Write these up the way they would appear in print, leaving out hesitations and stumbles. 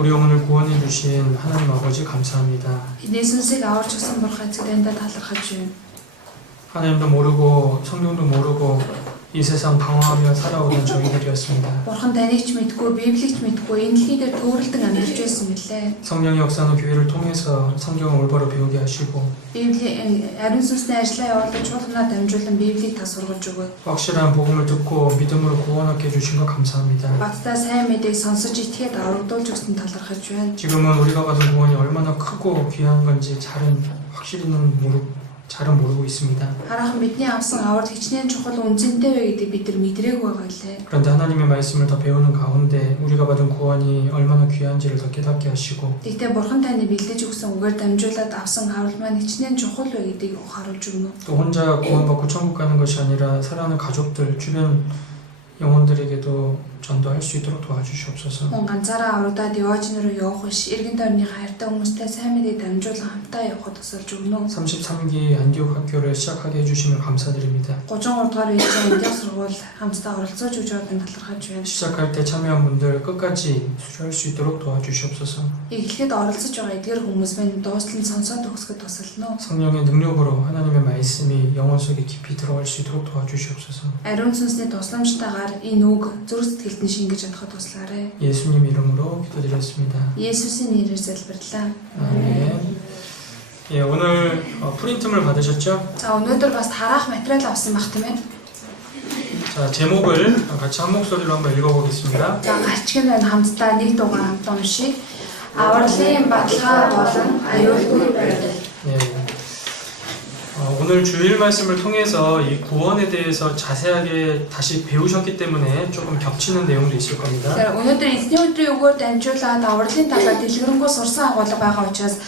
우리 영혼을 구원해 주신 하나님 아버지 감사합니다. Нээсүнсийг аварч өгсөн бурхан эцэг таньд талархаж байна. 하나님도 모르고 성경도 모르고 이 세상 방황하며 살아오던 저희들이었습니다. Бурхан таныг ч мэдгүй, Библийг ч мэдгүй, энэ дэлхий дээр төөрөлдөн амьдарч байсан мэлээ. 성령의 역사는 교회를 통해서 성경을 올바로 배우게 하시고 Библийн ариун сүнсний ажлаа явуулж чуулганаа дамжуулан Библийг та сургаж өгөөд 확실한 복음을 듣고 믿음으로 구원하게 해주신 것 감사합니다. баттай сайн мэдээг сонсож итгээд аврагдуулж өгсөн талархаж байна. 지금은 우리가 받은 구원이 얼마나 크고 귀한 건지 잘은 모르고 있습니다. Хараахан бидний авсан аварт хичнээн чухал үнцэнтэй вэ гэдгийг бид нар мэдрээгүй байгаа лээ. 그런데 하나님의 말씀을 더 배우는 가운데 우리가 받은 구원이 얼마나 귀한지를 더 깨닫게 하시고 Тэгтээ бурхан таны бэлдэж өгсөн үгээр дамжуулаад авсан аврал маань хичнээн чухал вэ гэдгийг харуулж өгнө. 또 혼자 구원받고 천국 가는 것이 아니라 사랑하는 가족들, 주변 영혼들에게도 전도할 수 있도록 도와주시옵소서. Хүн ганцаараа аврагдаад явж нөрөө явах биш, эргэн тойрны хайртай хүмүүстэй сайн мэдээ дамжуулан хамтаа явахд тусалж өгнө. 33기 안디옥 학교를 시작하게 해주시면 감사드립니다. 33 дугаар ээлжийн Антиох сургууль хамтдаа оролцож өгж байгааг талархаж байна. 시작할 때 참여한 분들 끝까지 수료할 수 있도록 도와주시옵소서. Эхлэхэд оролцож байгаа эдгээр хүмүүс маань дууслан сонсоод өгсөд тусална. 성령의 능력으로 하나님의 말씀이 영혼 속에 깊이 들어갈 수 있도록 도와주시옵소서. Ариун сүнсний тусламжтайгаар энэ үг зүрх сэтгэлд нь шингэж чадхад туслаарай. 예수님 이름으로 기도드렸습니다. Есүсийн нэрээр залбирлаа. 아멘. 예, 오늘 프린트물 받으셨죠? За өнөөдөр бас тараах материал авсан баг тийм ээ. 자, 제목을 같이 한 목소리로 한번 읽어보겠습니다. За гарчиг нь хамтдаа нэг дугаар хамтдаа уншийе. Авралын баталгаа болон аюулгүй байдал. 예. 오늘 주일 말씀을 통해서 이 구원에 대해서 자세하게 다시 배우셨기 때문에 조금 겹치는 내용도 있을 겁니다. Тэгэхээр өнөөдөр эзний өдрийн өгөөр дамжуулаад авралын талаар дэлгэрэнгүй сурсан агуулга байгаа учраас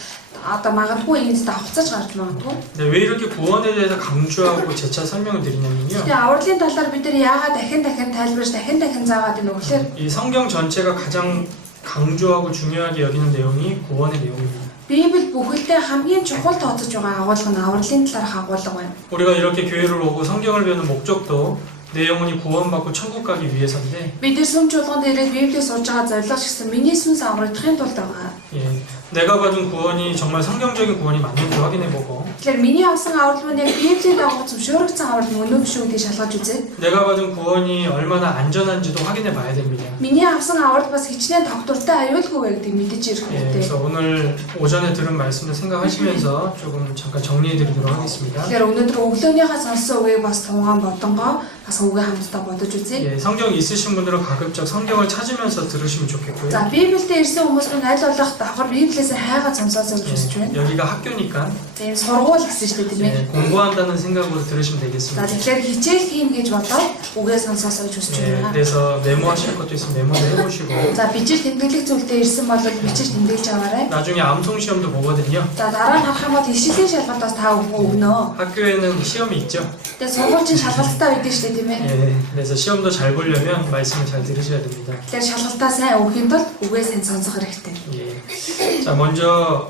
одоо магадгүй энд давхцаж гарч магадгүй. 네, 왜 이렇게 구원에 대해서 강조하고 재차 설명을 드리냐면요. Тэгээ авралын талаар бид нар яагаад дахин тайлбарж дахин заагаад байна вэ гэхээр 이 성경 전체가 가장 강조하고 중요하게 여기는 내용이 구원의 내용입니다. Библи бүхэлдээ хамгийн чухал тооцож байгаа агуулга нь авралын талаарх агуулга байна. 우리가 이렇게 교회를 오고 성경을 배우는 목적도 내 영혼이 구원받고 천국 가기 위해서인데 Бид нар сүм чуулганд ирээд Библийг сурж байгаа зорилго гэсэн миний сүнс аврагдахын тулд байгаа. 예, 내가 받은 구원이 정말 성경적인 구원이 맞는지 확인해보고 Тэгэхээр миний авсан аврал маань яг Библийн дагуу зөвшөөрөгдсөн аврал мөн үү биш үү гэж шалгаж үзээд 내가 받은 구원이 얼마나 안전한지도 확인해봐야 됩니다. миний авсан аврал бас хичнээн тогтвортой аюулгүй вэ гэдгийг мэдэж ирэх 예, хэрэгтэй. 그래서 오늘 오전에 들은 말씀을 생각하시면서 조금 잠깐 정리해드리도록 하겠습니다. Тэгэхээр өнөөдөр өглөөнийхөө сонссон үгийг бас тунгаан бодонгоо бас үгээ хамтдаа бодож үзье. 예, 성경 있으신 분들은 가급적 성경을 찾으면서 들으시면 좋겠고요. За Библиэд ирсэн хүмүүс нь аль болох давхар Библиэсээ хайгаад сонсоосоо хүсэж байна. 여기가 학교니까 Тийм сургууль гэсэн шүү дээ тийм ээ. 예, 공부한다는 생각으로 들으시면 За 되겠습니다. тэгэхээр хичээл хийн гэж бодоод үгээ сонсоосоо хүсэж 예, байна. 그래서 메모하실 것도 있으면 메모도 해보시고 За бичиж тэмдэглэх зүйлдээ ирсэн бол бичиж тэмдэглэж аваарай. 나중에 암송 시험도 보거든요. За дараа нь харах юм бол ишлэлийн шалгалт бас та өгнө. 학교에는 시험이 있죠. Тэгээ сургуулийн шалгалтаа өгдөө шүү дээ тийм ээ. 예, 그래서 시험도 잘 보려면 말씀을 잘 들으셔야 됩니다. Тэгэхээр шалгалтаа сайн өгөхийн тулд үгээ сайн сонсох хэрэгтэй. 예. 자, 먼저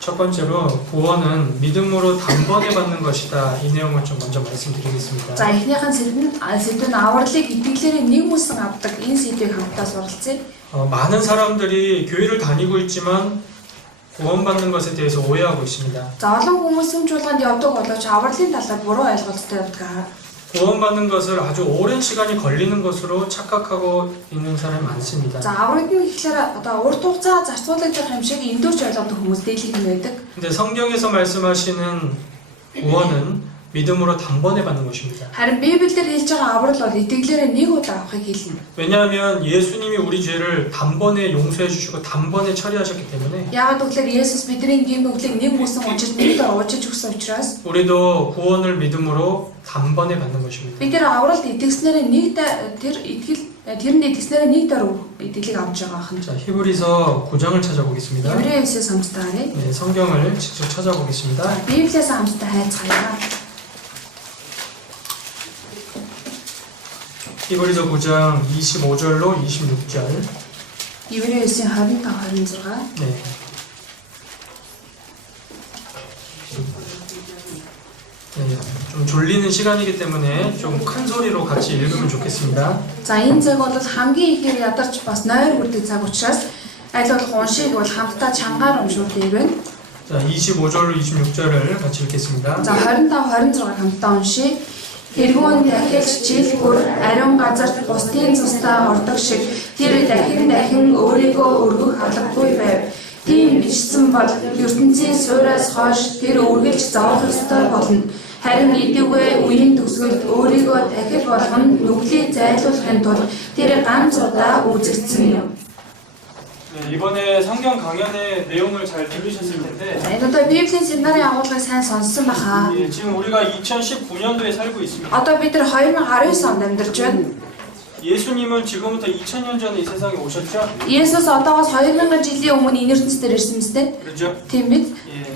첫 번째로 구원은 믿음으로 단번에 받는 것이다. 이 내용을 좀 먼저 말씀드리겠습니다. За эхнийхэн сэдв нь авралыг итгэлээрээ нэг мөсөн авдаг энэ сэдвийг хамтдаа суралцъя. 많은 사람들이 교회를 다니고 있지만 구원받는 것에 대해서 오해하고 있습니다. За олон хүмүүс сүм чуулганд явдаг боловч авралын талаар буруу ойлголттой байдаг. 구원받는 것을 아주 오랜 시간이 걸리는 것으로 착각하고 있는 사람이 많습니다. За аврагдана гэхлээр одоо урт хугацаа зарцуулагдах юм шиг эндүүрч ойлгодог хүмүүс дийлэх юм байдаг. 근데 성경에서 말씀하시는 구원은 믿음으로 단번에 받는 것입니다. Харин Библиэлд хэлж байгаа аврал бол итгэлээрээ нэг удаа авахыг хэлнэ. 왜냐하면 예수님이 우리 죄를 단번에 용서해 주시고 단번에 처리하셨기 때문에 Яагаад гэвэл Есүс бидний гимнүглийг нэг мөсөн учирч нэг дор уужиж өгсөн учраас 우리도 구원을 믿음으로 단번에 받는 것입니다. бид нар авралд итгэснээрээ нэг тэрэнд итгэснээрээ нэг дор итгэлийг авч байгаа юм. 자, 히브리서 9장을 찾아보겠습니다. Еврей 9-ээс хамтдаа 네, 성경을 직접 찾아보겠습니다. Библиэс хамтдаа хайцгаая. 히브리서 9장 25절로 26절. Еврей 9-ийн 25-26. 네. 네. 좀 졸리는 시간이기 때문에 좀 큰 소리로 같이 읽으면 좋겠습니다. За энэ цаг бол хамгийн ихээр ядарч бас нойр хүрдэг цаг учраас аль болох уншиг бол хамтдаа чангаар уншуулъя байна. 자, 25절로 26절을 같이 읽겠습니다. За 25 26 хамтдаа уншия. Тэргүүн дахиж жил бүр ариун газарт бусдын цусдаа ордог шиг тэр дахин өөрийгөө өргөх алгагүй байв. Тийм бичсэн бол ертөнцийн суураас хойш тэр үргэлж зовох ёстой болно. Харин идэвгүй үеийн төгсгөлд өөрийгөө дахиж болгон нүглийг зайлуулахын тулд тэр ганц удаа үзэгдсэн юм. 네, 이번에 성경 강연의 내용을 잘 들으셨을 텐데 Энэ одоо Библийн семинарын агуулгыг сайн сонссон баха. 예, 지금 우리가 2019년도에 살고 있습니다. Одоо бид нар 2019 онд амьдарч байна. 예수님은 지금부터 2000년 전에 이 세상에 오셨죠? Есүс одоогоос 2000 жилийн өмнө энэ ертөнцид ирсэн мэт. 그렇죠? Тийм биз? 예.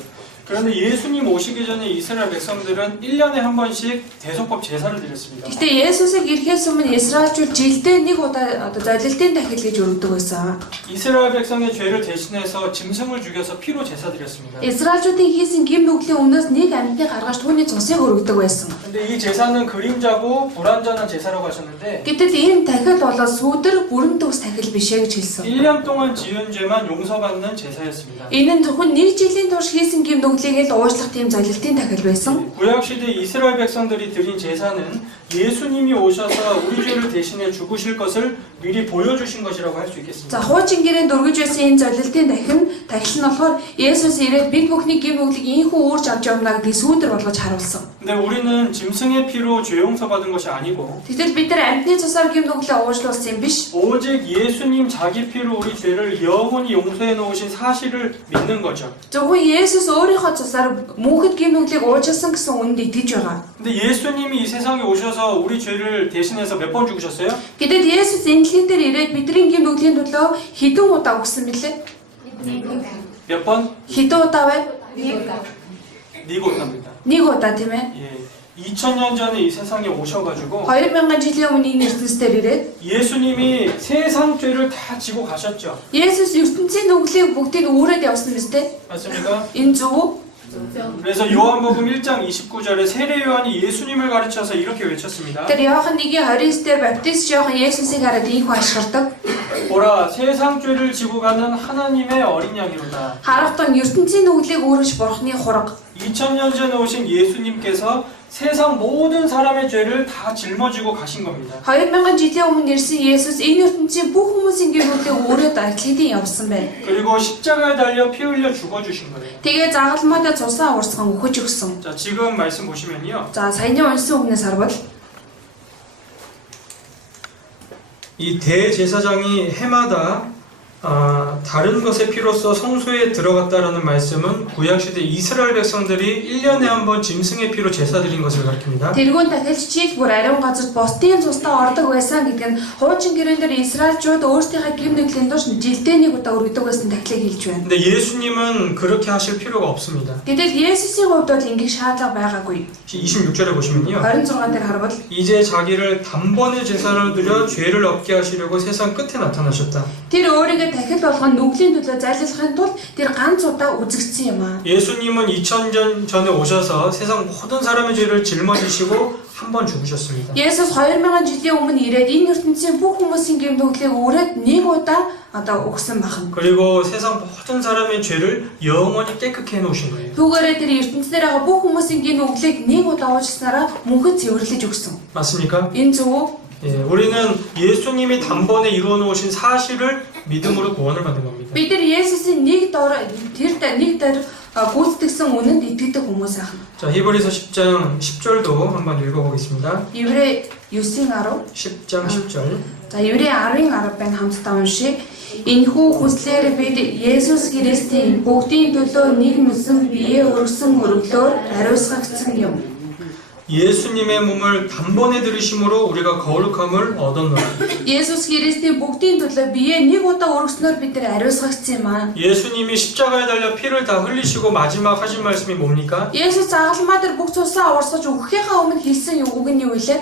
그런데 예수님 오시기 전에 이스라엘 백성들은 1년에 한 번씩 대속법 제사를 드렸습니다. Гэхдээ Есүсийг ирэхээс өмнө Израильчууд жилдээ нэг удаа одоо залилтын дахил гэж өргөдөг байсан. 이스라엘 백성의 죄를 대신해서 짐승을 죽여서 피로 제사 드렸습니다. Израильчуудын хийсэн гим нүглийн өмнөөс нэг амьтныг гаргаж түүний цусыг өргөдөг байсан. 근데 이 제사는 그림자고 불완전한 제사라고 하셨는데 Гэтэл энэ дахил бол сүудэр бүрэн төгс дахил биш ээ гэж хэлсэн. 1년 동안 지은 죄만 용서받는 제사였습니다. Энэ нь зөвхөн нэг жилийн турш хийсэн гим нүглийг л уушлах тийм залилтын дахил байсан. 구약 시대 이스라엘 백성들이 드린 제사는 예수님이 오셔서 우리 죄를 대신해 죽으실 것을 미리 보여주신 것이라고 할 수 있겠습니다. За хуучин гэрээнд өргөж байсан энэ залилтын дахил нь болохоор Есүс ирээд бид бүхний гим нүглийг ийхүү уурж авч явна гэдгийг сүүдэр болгож харуулсан. 근데 우리는 짐승의 피로 죄 용서받은 것이 아니고 Тэгтэл бид нар амьтны цусаар гим нүглээ уушлуулсан юм биш. 오직 예수님 자기 피로 우리 죄를 영원히 용서해 놓으신 사실을 믿는 거죠. Зөвхөн Есүс өөрийнхөө цусаар мөнхөд гим нүглийг уужсан гэсэн үнэнд итгэж байгаа. 근데 예수님이 이 세상에 오셔서 우리 죄를 대신해서 몇 번 죽으셨어요? Гэтэл Есүс энэ дэлхийд дээр ирээд бидний гим нүглийн төлөө хэдэн удаа өгсөн бэлээ? 몇 번? Хэдэн удаа вэ? 네 곳답니다. Нэг удаа тийм ээ. 예. 2000년 전에 이 세상에 오셔가지고 2000 жилийн өмнө энэ ертөнцийн ирээд 예수님이 세상 죄를 다 지고 가셨죠. Есүс ертөнцийн нүглийг бүгдийг өөрөөд явсан биз дээ? 맞습니까? Энэ зөв үү? 그래서 요한복음 1장 29절에 세례 요한이 예수님을 가르쳐서 이렇게 외쳤습니다. Тэр Иохан 1:29 дээр баптист Иохан Есүсийг хараад ийхүү ашигладаг. 보라, 세상 죄를 지고 가는 하나님의 어린 양이로다. Харахтун ертөнцийн нүглийг өөрөж бурхны хураг. 2000년 전에 오신 예수님께서 세상 모든 사람의 죄를 다 짊어지고 가신 겁니다. 2000 жилийн өмнө ирсэн Есүс энэ ертөнцийн бүх хүмүүсийн гэр бүлийг өөрөөд архилын явсан байна. 그리고 십자가에 달려 피 흘려 죽어주신 거예요. Тэгээ загалмайдаа цусаа уурсган өгөж өгсөн. 자, 지금 말씀 보시면요. За саяны уншсан үгнээс харбал 이 대제사장이 해마다 다른 것의 피로써 성소에 들어갔다라는 말씀은 구약시대 이스라엘 백성들이 1년에 한 번 짐승의 피로 제사 드린 것을 가리킵니다. тэргүүн дахиж жил бүр ариун газарт бусдын цустай ордог байсан гэдэг нь хуучин гэрэн дээр Израильчууд өөрсдийнхээ гим нүглийн душ жилдээ нэг удаа өргөдөг байсан дахлыг хэлж байна. 근데 예수님은 그렇게 하실 필요가 없습니다. Гэтэл Есүсийн хувьд бол ингэх шаардлага байгаагүй. 26절에 보시면요. 26 дээр харбал 이제 자기를 단번에 제사로 드려 죄를 없게 하시려고 세상 끝에 나타나셨다. тэр өөрийгөө дахил болгон нүглийн төлөө зайлуулахын тулд тэр ганц удаа үзэгдсэн юм аа. 예수님은 2000년 전에 오셔서 세상 모든 사람의 죄를 짊어지시고 한 번 죽으셨습니다. Есүс 2000 жилийн өмнө ирээд энэ ертөнцийн бүх хүмүүсийн гим нүглийг өөрөөд нэг удаа одоо өгсөн байна. 그리고 세상 모든 사람의 죄를 영원히 깨끗게 해놓으신 거예요. Түүгээрээ тэр ертөнцийн байгаа бүх хүмүүсийн гим нүглийг нэг удаа уучлснараа мөнхөд цэвэрлэж өгсөн. 맞습니까? Энэ зөв үү? 예, 우리는 예수님이 단번에 이루어 놓으신 사실을 믿음으로 구원을 받는 겁니다. Бид нар Есүсийн нэг дээр гүйцэтгэсэн үнэнд итгэдэг хүмүүс аа. 자, 히브리서 10장 10절도 한번 읽어보겠습니다. Еврей 9-10. 10장 10절. За Еврей 10:10 байна хамтдаа уншия. Энэхүү хүслээр бид Есүс Христийн бүгдийн төлөө нэг нүсэн биеэ өргөсөн өргөлөөр ариусгагдсан юм. 예수님의 몸을 단번에 들으심으로 우리가 거룩함을 얻었노라. Есүс Христийн бүгдийн төлөө биеэ нэг удаа өргөснөөр бид нар ариусгагдсан юм аа. 예수님이 십자가에 달려 피를 다 흘리시고 마지막 하신 말씀이 뭡니까? Есүс загалмай дээр бүх цусаа урсгаж өгөхийнхаа өмнө хэлсэн үг нь юу вэ?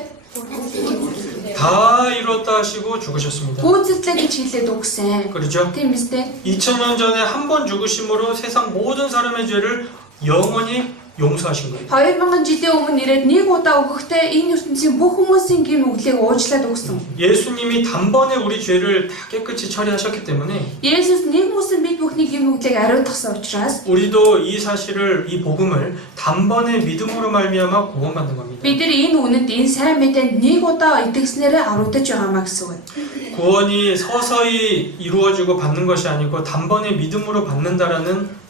다 이뤘다 하시고 죽으셨습니다. Гүйцэтгэл гэж хэлээд өгсөн. 그렇죠? Тийм биз дээ? 2000년 전에 한 번 죽으심으로 세상 모든 사람의 죄를 영원히 용서하신 거예요. 2000 жилийн өмнө ирээд нэг удаа өгөхдөө энэ ертөнцийн бүх хүмүүсийн гин нүглийг уучлаад өгсөн. 예수님이 단번에 우리 죄를 다 깨끗이 처리하셨기 때문에 Есүс нэг мөсөн бид бүхний гин нүглийг ариутгасан учраас 우리도 이 사실을, 이 복음을 단번에 믿음으로 말미암아 구원받는 겁니다. бид нар энэ үнэнд энэ сайн мэдээнд нэг удаа итгэснээрээ аврагдаж байгаамаа гэсэн үг. 구원이 서서히 이루어지고 받는 것이 아니고 단번에 믿음으로 받는다라는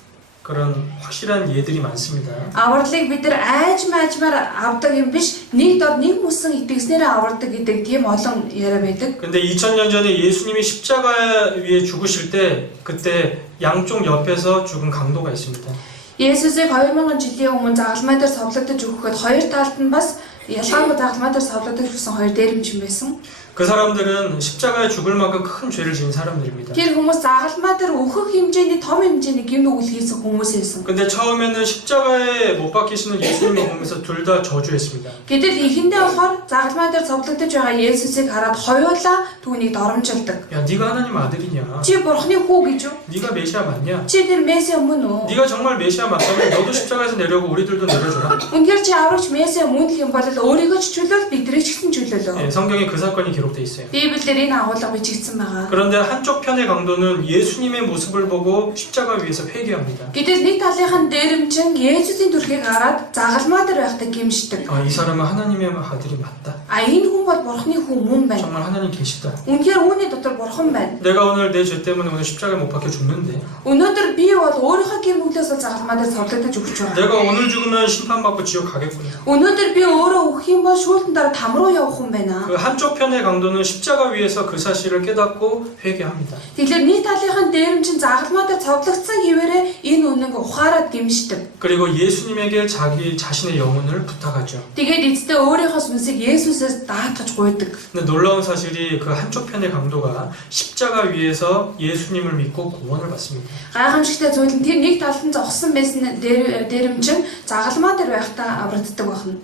그런 확실한 예들이 많습니다. Авралыг бид нар айжмаар авдаг юм биш, нэг дор нэг мөсөн итгэснээрээ авардаг гэдэг тийм олон яриа байдаг. 근데 2000년 전에 예수님이 십자가 위에 죽으실 때 그때 양쪽 옆에서 죽은 강도가 있습니다. Есүсийг 2000 жилийн өмнө загалмай дээр совлогдож өгөхөд хоёр талд нь бас ялгаагүй загалмай дээр совлогдож өгсөн хоёр дээрэмчин байсан. 그 사람들은 십자가에 죽을 만큼 큰 죄를 지은 사람들입니다. Тэр хүмүүс загалмай дээр өөхөх хэмжээний том хэмжээний гин нүгэл хийсэн хүмүүсээсэн. 근데 처음에는 십자가에 못 박히시는 예수님을 보면서 둘 다 저주했습니다. Гэтэл ихэндээ болохоор загалмай дээр цовдлогдож байгаа Есүсийг хараад хоёулаа түүнийг доромжилдаг. 야, 네가 하나님 아들이냐? Чи бурхны хүү гэж юу? 네가 메시아 맞냐? Чи тэр месиа мөн үү? 네가 정말 메시아 맞다면 너도 십자가에서 내려오고 우리들도 내려줘라. Үнэхээр чи аврагч месиа мөн гэх юм бол өөрийгөө ч чөлөөл бидрийг ч гэсэн чөлөөлөө. 예, 성경에 그 사건이 기록돼 있어요. Библиэр энэ агуулга бичигдсэн байгаа. 그런데 한쪽 편의 강도는 예수님의 모습을 보고 십자가 위에서 회개합니다. Гэтэл нэг талынхан дээрэмчин Есүсийн төрхийг хараад загалмай дээр байхдаа гимшдэг. 아, 이 사람은 하나님의 아들이 맞다. А энэ хүн бол бурхны хүн мөн байна. 정말 하나님 계시다. Үнэхээр үүний дотор бурхан байна. 내가 오늘 내 죄 때문에 오늘 십자가에 못 박혀 죽는데 Өнөөдөр би бол өөрийнхөө гэр бүлээс загалмай дээр цовдлогдож өгч байгаа. 내가 오늘 죽으면 심판받고 지옥 가겠구나. Өнөөдөр би өөрөө өгөх юм бол шүүлтэн дараа там руу явах хүн байна. 그 한쪽 편의 강도는 십자가 위에서 그 사실을 깨닫고 회개합니다. Тэгэхээр нэг талынхан дээрэмчин загалмай дээр цовдлогдсон хിവэрэ энэ үнэг ухаарад гимшдэг. 그리고 예수님에게 자기 자신의 영혼을 부탁하죠. Тэгээд эцэстээ өөрийнхөө сүнсийг Есүсээс даатгаж гуйдаг. 근데 놀라운 사실이 그 한쪽 편의 강도가 십자가 위에서 예수님을 믿고 구원을 받습니다. Гайхамшигтай зүйл нь тэр нэг талд нь зогссон байсан дээрэмчин загалмай дээр байхдаа аврагддаг байна.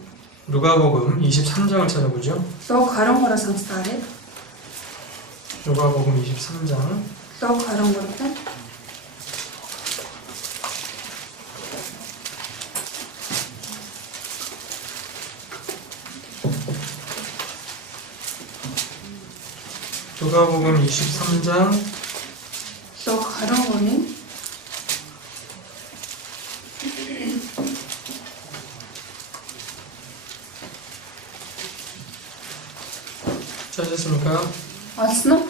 누가복음 23장을 찾아보죠. Луг 23-аас сонцгоорой. 누가복음 23장 Луг 23-тай. 누가복음 23장 Луг 23-ийн 찾으셨습니까? олсон уу?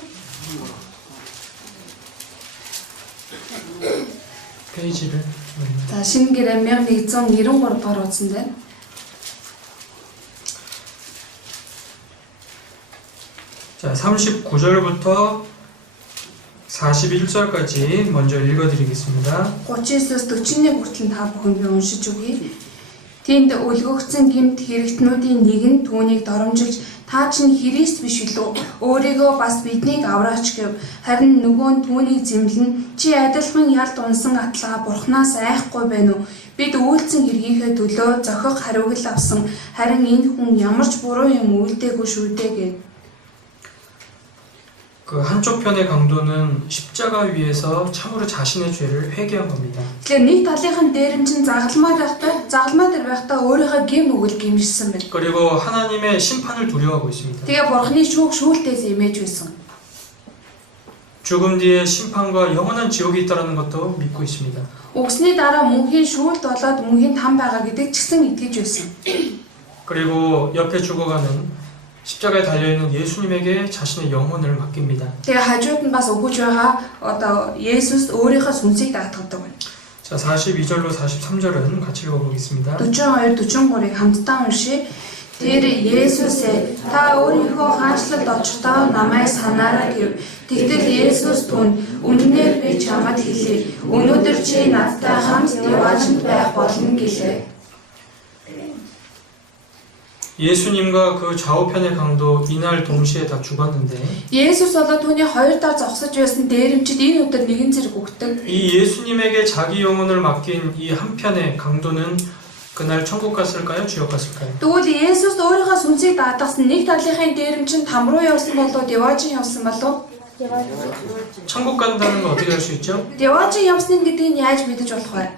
페이지를 За шинэ гэрээ 1193 дугаар утсан байна. 자, 39절부터 41절까지 먼저 읽어드리겠습니다. 39-аас 41 хүртэл та бүхэн би уншиж өгье. Тэнд өлгөгдсөн гэмт хэрэгтнүүдийн нэг нь түүнийг доромжилж та чинь Христ биш үлээ өөрийгөө бас биднийг авраач гэв. Харин нөгөө нь түүнийг зэмлэн чи адилхан ялд унсан атлаа бурхнаас айхгүй байна уу? Бид үйлцэн хэргийнхээ төлөө зохих хариугал авсан. Харин энэ хүн ямар ч буруу юм үйлдээгүй шүү дээ гэв. 그 한쪽 편의 강도는 십자가 위에서 참으로 자신의 죄를 회개한 겁니다. Тэгэхээр нэг талынхан дээрэмчин загалмай дээр байхдаа өөрийнхөө гэм нүгэл гимшсэн байна. 그리고 하나님의 심판을 두려워하고 있습니다. Тэгээ бурхны шүүх шүүлтээс имэж байсан. 죽음 뒤에 심판과 영원한 지옥이 있다는 것도 믿고 있습니다. Үгсний дараа мөнхийн шүүлт болоод мөнхийн там байгаа гэдэг ч гэсэн итгэж байсан. 그리고 옆에 죽어가는 십자가에 달려있는 예수님에게 자신의 영혼을 맡깁니다. Тэгээ хажууд нь бас өгөж байгаа одоо Есүс өөрийнхөө сүнсийг даатгадаг байна. 자, 42절로 43절은 같이 읽어보겠습니다. 42-43-ыг хамтдаа уншия. Тэр Есүсээ та өөрийнхөө хаанчлалд очихдоо намайг санаарай гэв. Тэгтэл Есүс түүнд үнэнээр би чамд хэлье. Өнөөдөр чи надтай хамт яваачд байх болно гэлээ. 예수님과 그 좌우편의 강도 이날 동시에 다 죽었는데 Есүс болоод түүний хоёр дор зогсож байсан дээрэмчид энэ өдөр нэгэн зэрэг өгдөг. 이 예수님에게 자기 영혼을 맡긴 이 한편의 강도는 그날 천국 갔을까요? 지옥 갔을까요? Тэгвэл Есүс өөрийнхөө сүнсийг даатгасан нэг талынхын дээрэмчин там руу явсан болов Деважин явсан болов? 천국 간다는 거 어떻게 할 수 있죠? Деважин явсан гэдгийг яаж мэдэж болох вэ?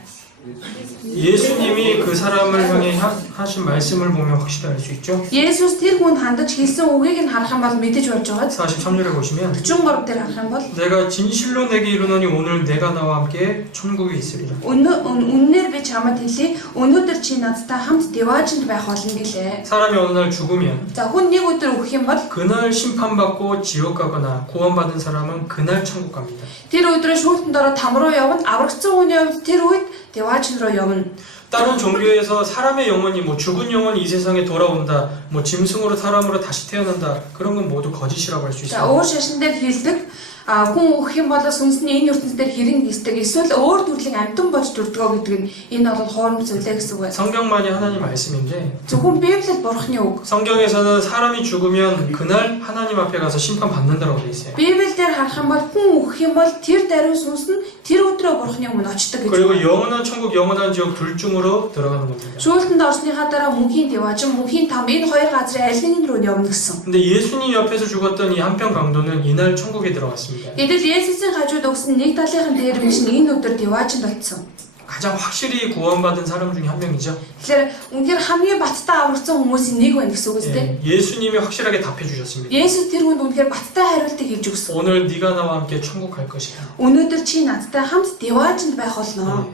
예수님이 그 사람을 향해 하신 말씀을 보면 확실히 알 수 있죠. Есүс тэр хүнд хандаж хэлсэн үгийг нь харах юм бол мэдэж болж байгаа. 43절에 보시면 43 дээр харах юм бол 내가 진실로 내게 이르노니 오늘 내가 나와 함께 천국에 있으리라. үннээр би чамд хэлье. Өнөөдөр чи надтай хамт деваажинд байх болно гэлээ. 사람이 어느 날 죽으면 За хүн нэг өдөр өгөх юм бол 그날 심판받고 지옥 가거나 구원받은 사람은 그날 천국 갑니다. тэр өдрөө шүүлтэнд ороод там руу явна. Аврагдсан хүний хувьд тэр үед деваажин руу явна. 다른 종교에서 사람의 영혼이 뭐 죽은 영혼이 이 세상에 돌아온다, 뭐 짐승으로 사람으로 다시 태어난다, 그런 건 모두 거짓이라고 할 수 За 있어요. өөр шашин дээр хэлдэг хүн өгөх юм бол сүнсний энэ ертөнцийн хэрэг нисдэг. Эсвэл өөр төрлийн амьтан болж төрдгөө гэдэг нь энэ бол хооронд зүйлээ гэсэн үг. 성경만이 하나님 말씀인데 Зөвхөн Библиэд Бурхны үг. 성경에서는 사람이 죽으면 그날 하나님 앞에 가서 심판 받는다고 돼 있어요. Библиэлд харах юм бол хүн өгөх юм бол тэр даруй сүнс нь тэр өдрөө Бурхны өмнө очдог гэж. 그리고 영원한 천국, 영원한 지옥 둘 중으로 들어가는 겁니다. Шүүлтэнд орсныхаа дараа мөнхийн деваажин, мөнхийн там энэ хоёр газрын аль нэг рүү явна гэсэн. 근데 예수님 옆에서 죽었던 이 한편 강도는 이날 천국에 들어갔습니다. Гэтэл Есүсийн хажууд өгсөн нэг талынхан дээр биш энэ өдөр деваажинд очсон. 가장 확실히 구원받은 사람 중에 한 명이죠. Тэгэхээр үнээр хамгийн баттай аврагдсан хүмүүсийн нэг байна гэсэн үг үстэй. 예수님이 확실하게 답해 주셨습니다. Есүс тэр хүнд үнээр баттай 하루алтыг хэлж өгсөн. 오늘 네가 나와 함께 천국 갈 것이다. Өнөөдөр чи надтай хамт деваажинд байх болно.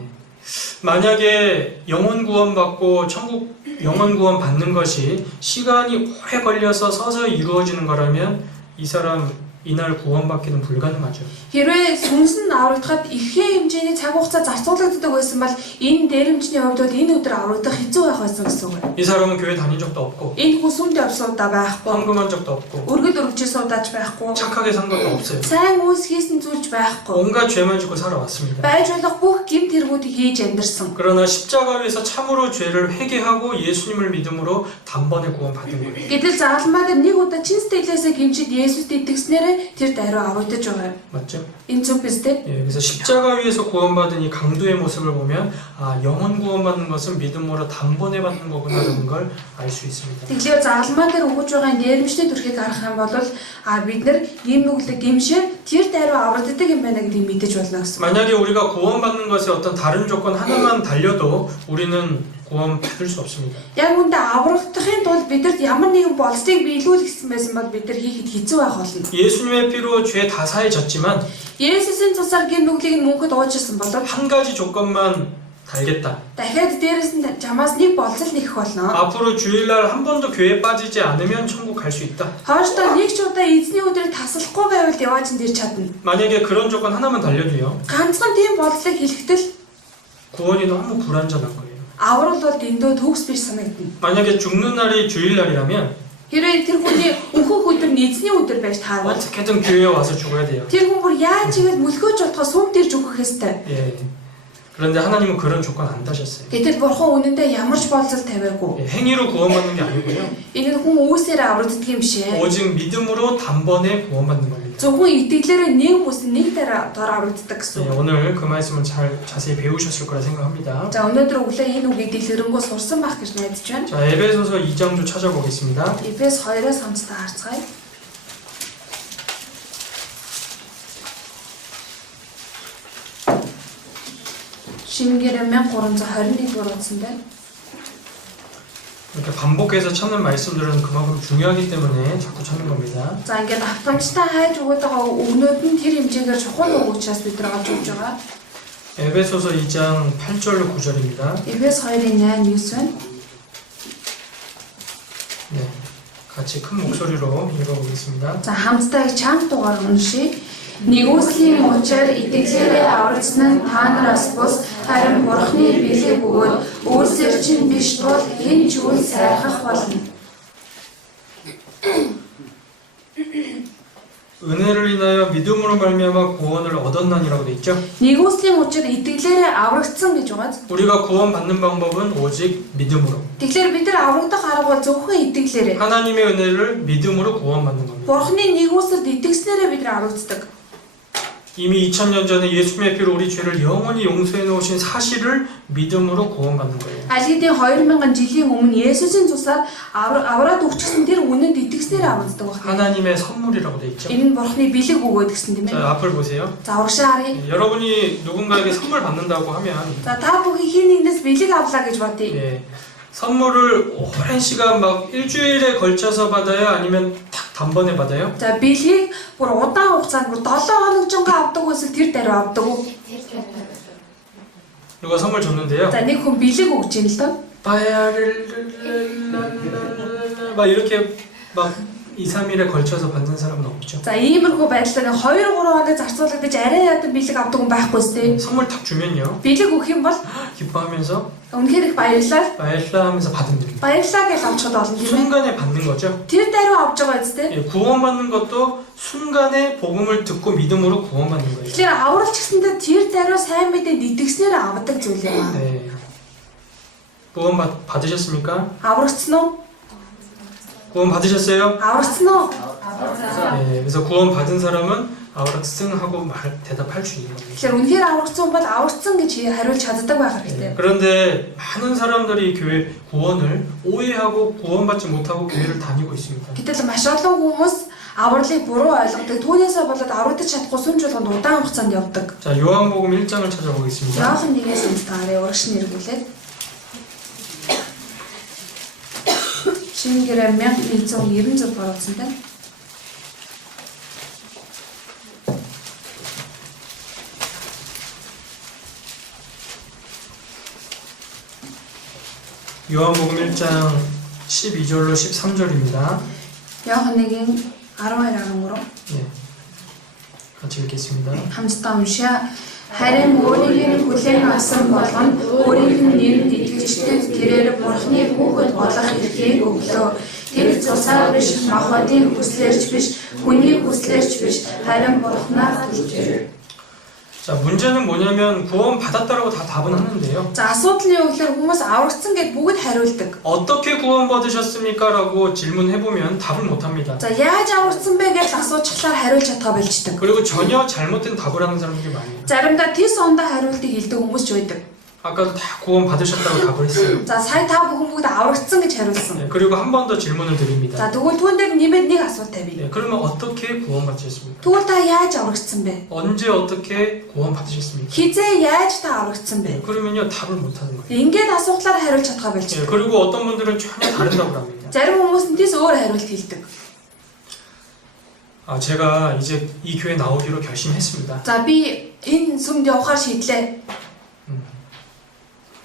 만약에 영혼 구원 받고 천국 영혼 구원 받는 것이 시간이 오래 걸려서 서서히 이루어지는 거라면 이 사람 이날 구원받기는 불가능하죠. Хэрвээ сүнс нь аврагдахад ихээ хэмжээний цаг хугацаа зарцуулагддаг байсан бол энэ дээрэмчний хувьд энэ өдөр аврагдах хэцүү байх байсан гэсэн үг. 이 사람은 교회 다닌 적도 없고 Энэ хүн сүмд явсан удаа байхгүй. 헌금한 적도 없고 Өргөл өргөжсөн удааж байхгүй. 착하게 산 것도 없어요. Сайн үйлс хийсэн зүйлж байхгүй. 온갖 죄만 짓고 살아왔습니다. Байж болох бүх гэмт хэрэгүүдийг хийж амьдэрсэн. 그러나 십자가 위에서 참으로 죄를 회개하고 예수님을 믿음으로 단번에 구원받은 거예요. Гэтэл заалмаа дээр нэг удаа чин сэтгэлээсээ гэмшид Есүст итгэснээрээ тэр даруй аврагдаж байгаа. 맞죠? Энэ зөв биз дээ? 예, 그래서 십자가 위에서 구원받은 이 강도의 모습을 보면 아, 영혼 구원받는 것은 믿음으로 단번에 받는 거구나라는 걸 알 수 있습니다. Тэгэхээр заалмаа дээр өгж байгаа нэрмжний төрхийг харах юм бол бид нар ийм нүглэг гэмшээ тэр даруй аврагддаг юм байна гэдгийг мэдэж болно гэсэн. 만약에 우리가 구원받는 것에 어떤 다른 조건 하나만 달려도 우리는 구원 받을 수 없습니다. Яг үүндээ аврагдахын тулд бидэрт ямар нэгэн болцыг биелүүлэх гэсэн байсан бол бид нар хийхэд хэцүү байх болно. 예수님의 피로 죄 다 사해졌지만 Есүсийн цусаар гин нүглийг мөнхөд уужсан боловч 한 가지 조건만 달겠다. дахиад дээрээс нь чамаас нэг болцол нэгэх болно. 앞으로 주일날 한 번도 교회 빠지지 않으면 천국 갈 수 있다. Хооштой нэг ч удаа эзний өдрийг таслахгүй байвал яваачнд ирж чадна. 만약에 그런 조건 하나만 달려도요. Ганцхан тийм болцлыг хэлэхдээ 구원이 너무 불완전한 거예요. аврал бол дэндөө төгс биш санагдана. 만약에 죽는 날이 주일날이라면 Хэрвээ тэр хүний өнхөх өдөр нь эзний өдөр байж таарвал 어떻게든 교회에 와서 죽어야 돼요. тэр хүн бүр яаж ивэл мөлхөөж болохоо сүмд ирж өгөх ёстой. 예. 그런데 하나님은 그런 조건 안 다셨어요. Гэтэл бурхан үнэндээ ямар ч болцол тавиагүй. 예, 행위로 구원받는 게 아니고요. Энэ нь хүн үүсээр аврагддаг юм шээ. 오직 믿음으로 단번에 구원받는 겁니다. Зөвхөн итгэлээрээ нэг бүс нэг дараа дор аврагддаг гэсэн. 예, 오늘 그 말씀은 잘 자세히 배우셨을 거라 생각합니다. За өнөөдөр өглөө энэ үгийг дэлгэрэнгүй сурсан байх гэж найдаж байна. 자, 에베소서 2장도 찾아보겠습니다. Эфес 2-оос хамтдаа харцгаая. Шингэрэ 1321 дугаар утсан байна. 이렇게 반복해서 찾는 말씀들은 그만큼 중요하기 때문에 자꾸 찾는 겁니다. За ингээд автоматтай хайж өгöd байгаа өгнүүд нь тэр хэмжээгээр чухал үг учраас бид нар олж өгч байгаа. 에베소서 2장 8절로 9절입니다. Эфес 2-ын 8-9 байна. 네, 같이 큰 목소리로 읽어보겠습니다. За хамтдаа чанга дугаар уншия. Нэгүслийн учир итгэлээрээ аврагдсан нь та нараас бус харин Бурхны бэлэг бөгөөд өөрсдөр чинь биш тул хэн ч үл сайрхах болно. 은혜를 인하여 믿음으로 말미암아 구원을 얻었나니라고 돼 있죠. Нэгүслийн учир итгэлээрээ аврагдсан гэж байгаа. 우리가 구원받는 방법은 오직 믿음으로. Тэгэхээр бид нар аврагдах арга бол зөвхөн итгэлээрээ. 하나님의 은혜를 믿음으로 구원받는 겁니다. Бурхны нэгүсэлд итгэснээрээ бид нар аврагддаг. 이미 2000년 전에 예수님의 피로 우리 죄를 영원히 용서해 놓으신 사실을 믿음으로 구원받는 거예요. Аль хэдийн 2000 жилийн өмнө Есүсийн цусаар авраад өгчихсөн тэр үнэнд итгэснээр авагддаг байна. 하나님의 선물이라고 돼 있죠. Энэ нь Бурхны бэлэг өгөөд гэсэн тийм ээ. 자, 앞을 보세요. За урагшаа харъя. 여러분이 누군가에게 선물 받는다고 하면 За та бүхэн хин нэгнээс бэлэг авлаа гэж бодъё. 예, 선물을 오랜 시간 막 일주일에 걸쳐서 받아요? 아니면 딱 단번에 받아요? За бэлгийг бүр удаан хугацаанд бүр 7 хоног жингээ авдаг үэсвэл тэр даруй авдаг уу? 누가 선물 줬는데요. За нэг хүн бэлэг өгч юм л доо. 막 이렇게 막 2, 3일에 걸쳐서 받는 사람은 없죠. За иймэрхүү байдлаар 2, 3 хоног зарцуулагдаж арай ядан бэлэг авдаг хүн байхгүй сте. 선물 딱 주면요. Бэлэг өгөх юм бол 기뻐하면서 үнэхээр их баярлалаа. 마일라 하면서 받으면 됩니다. Баярлалаа гэж авчиход болно тийм ээ. 순간에 받는 거죠. Тэр даруй авч байгаа үстэй. 예, 구원받는 것도 순간에 복음을 듣고 믿음으로 구원받는 거예요. Тэгэхээр авралч гэсэндээ тэр даруй сайн мэдээд итгэснээр авдаг зүйл юм аа. 네. 구원 받으셨습니까? Аврагдсан уу? 구원 받으셨어요? Аврагдсан уу? 네. 그래서 구원 받은 사람은 아우락승하고 대답할 수 있는 겁니다. Тэгэхээр үнэхээр аврагдсан бол аврагдсан гэж хариулж чаддаг байх хэрэгтэй. 그런데 많은 사람들이 교회 구원을 오해하고 구원받지 못하고 교회를 다니고 있습니다. Гэтэл маш олон хүмүүс авралыг буруу ойлгодог. Түүнээсээ болоод аврагдаж чадахгүй сүмж болгонд удаан хугацаанд явдаг. 자, 요한복음 1장을 찾아보겠습니다. Яахан нэгээс унтаарай урагш нэргүүлээд. Шингэрэ 1190 гаруйцантай. 요한복음 1장 12절로 13절입니다. Яахан нэгийн 12-13 네. 같이 읽겠습니다. хамтдаа уншаа. Харин өөрийн хүлээн авсан болгоно өөрийн нэрэнд итгэжтэй тэрээр Бурхны хүүхэд болох эрхийг өглөө. Тэр цусаар биш, махбодын хүслээрч биш, хүний хүслээрч биш, харин Бурхнаар төржээ. 자, 문제는 뭐냐면 구원 받았다라고 다 답은 하는데요. За асуудал нь юу гэхээр хүмүүс аврагдсан гэд бүгд хариулдаг. 어떻게 구원 받으셨습니까? 라고 질문해 보면 답을 못 합니다. За яаж аврагдсан бэ гэж асуучихлаар хариулж чадгаа болждаг. 그리고 전혀 잘못된 답을 하는 사람들이 많아요. Заримдаа тийс ондоо хариултыг хэлдэг хүмүүс ч байдаг. 아까도 다 구원 받으셨다고 답을 했어요. За сая та бүхэн бүгд аврагдсан гэж хариулсан. 네, 그리고 한 번 더 질문을 드립니다. За тэгвэл түүн дээр нэмээд нэг асуулт тавья. 네, 그러면 어떻게 구원 받으셨습니까? Тэгвэл та яаж аврагдсан бэ? 언제 어떻게 구원 받으셨습니까? Хизээ яаж та аврагдсан 네, бэ? 그러면요 답을 못 하는 거예요. Ингээд асуухлаар хариулж чадгаа 네, болчих. 그리고 어떤 분들은 전혀 다른 답을 합니다. Зарим хүмүүс нь тийс өөр хариулт хэлдэг. 아, 제가 이제 이 교회 나오기로 결심했습니다. За би энэ сүмд явахаар шийдлээ.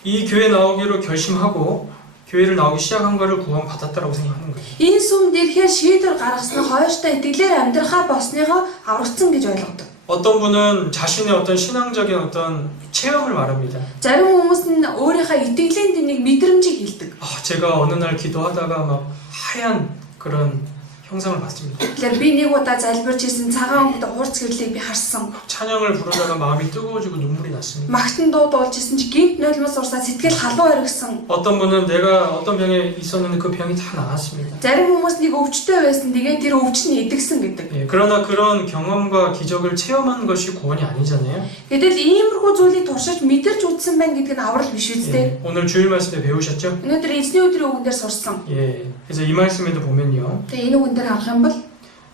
이 교회 나오기로 결심하고 교회를 나오기 시작한 거를 구원 받았다라고 생각하는 거예요. Энэ сүмд ирэхээр шийдвэр гаргасан хойштой итгэлээр амьдрахаа болсныхоо аврагдсан гэж ойлгодог. 어떤 분은 자신의 어떤 신앙적인 어떤 체험을 말합니다. Зарим хүмүүс нь өөрийнхөө итгэлийн тэмнийг мэдрэмжийг хэлдэг. 아, 제가 어느 날 기도하다가 막 하얀 그런 형상을 봤습니다. Тэгэхээр би нэг удаа залбирч ирсэн цагаан өнгөтэй хурц гэрлийг би харсан. 찬양을 부르다가 마음이 뜨거워지고 눈물이 났습니다. Магтан дуу дуулж ирсэн чи гинт нулимс урсаад сэтгэл халуун эргэсэн. 어떤 분은 내가 어떤 병에 있었는데 그 병이 다 나았습니다. Зарим хүмүүс нэг өвчтөй байсан. Тэгээд тэр өвч нь эдгсэн гэдэг. 예, 그러나 그런 경험과 기적을 체험하는 것이 구원이 아니잖아요. Гэтэл иймэрхүү зүйлийг туршиж мэдэрч үзсэн байна гэдэг нь аврал биш 예, үстэй. 오늘 주일 말씀 때 배우셨죠? Өнөөдөр эзний өдрийн үгэн дээр сурсан. 예, 그래서 이 말씀에도 보면요. Тэгээ энэ үгэн дээр харах юм бол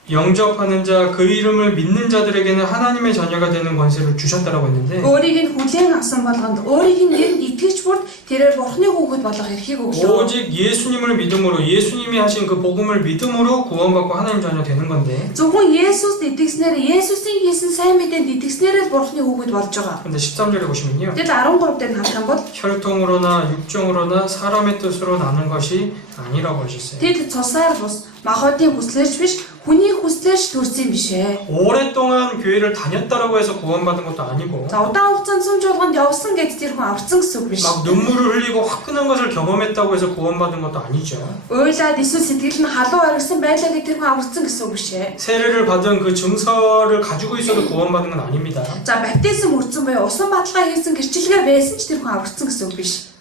영접하는 자, 그 이름을 믿는 자들에게는 하나님의 자녀가 되는 권세를 주셨다라고 했는데 өөрийг нь хүлээн авсан болгонд өөрийг нь нэрэнд итгэж бүрд тэрээр Бурхны хүүхэд болох эрхийг өглөө. 오직 예수님을 믿음으로 예수님이 하신 그 복음을 믿음으로 구원받고 하나님 자녀 되는 건데 Зөвхөн Есүст итгэснээр Есүсийн хийсэн сайн мэдээнд итгэснээр л Бурхны хүүхэд болж байгаа. 근데 13절에 보시면요. Тэгэл 13 дээр харах юм бол 혈통으로나 육정으로나 사람의 뜻으로 나는 것이 아니라고 하셨어요. тэд цусаар бус махбодын хүслээрч биш хүний хүслээрч төрсөн биш ээ. 오랫동안 교회를 다녔다라고 해서 구원받은 것도 아니고 За удаан хугацаанд сүмж болгонд явсан гэж тэр хүн аврсан гэсэн үг биш. 막 눈물을 흘리고 화끈한 것을 경험했다고 해서 구원받은 것도 아니죠. Уйлаад эсвэл сэтгэл нь халуун оргисон байлаа гэж тэр хүн аврсан гэсэн үг биш ээ. 세례를 받은 그 증서를 가지고 있어도 구원받은 건 아닙니다. За баптизм өрцөн буюу усан баталгаа хийсэн гэрчлэгээ байсан ч тэр хүн аврсан гэсэн үг биш.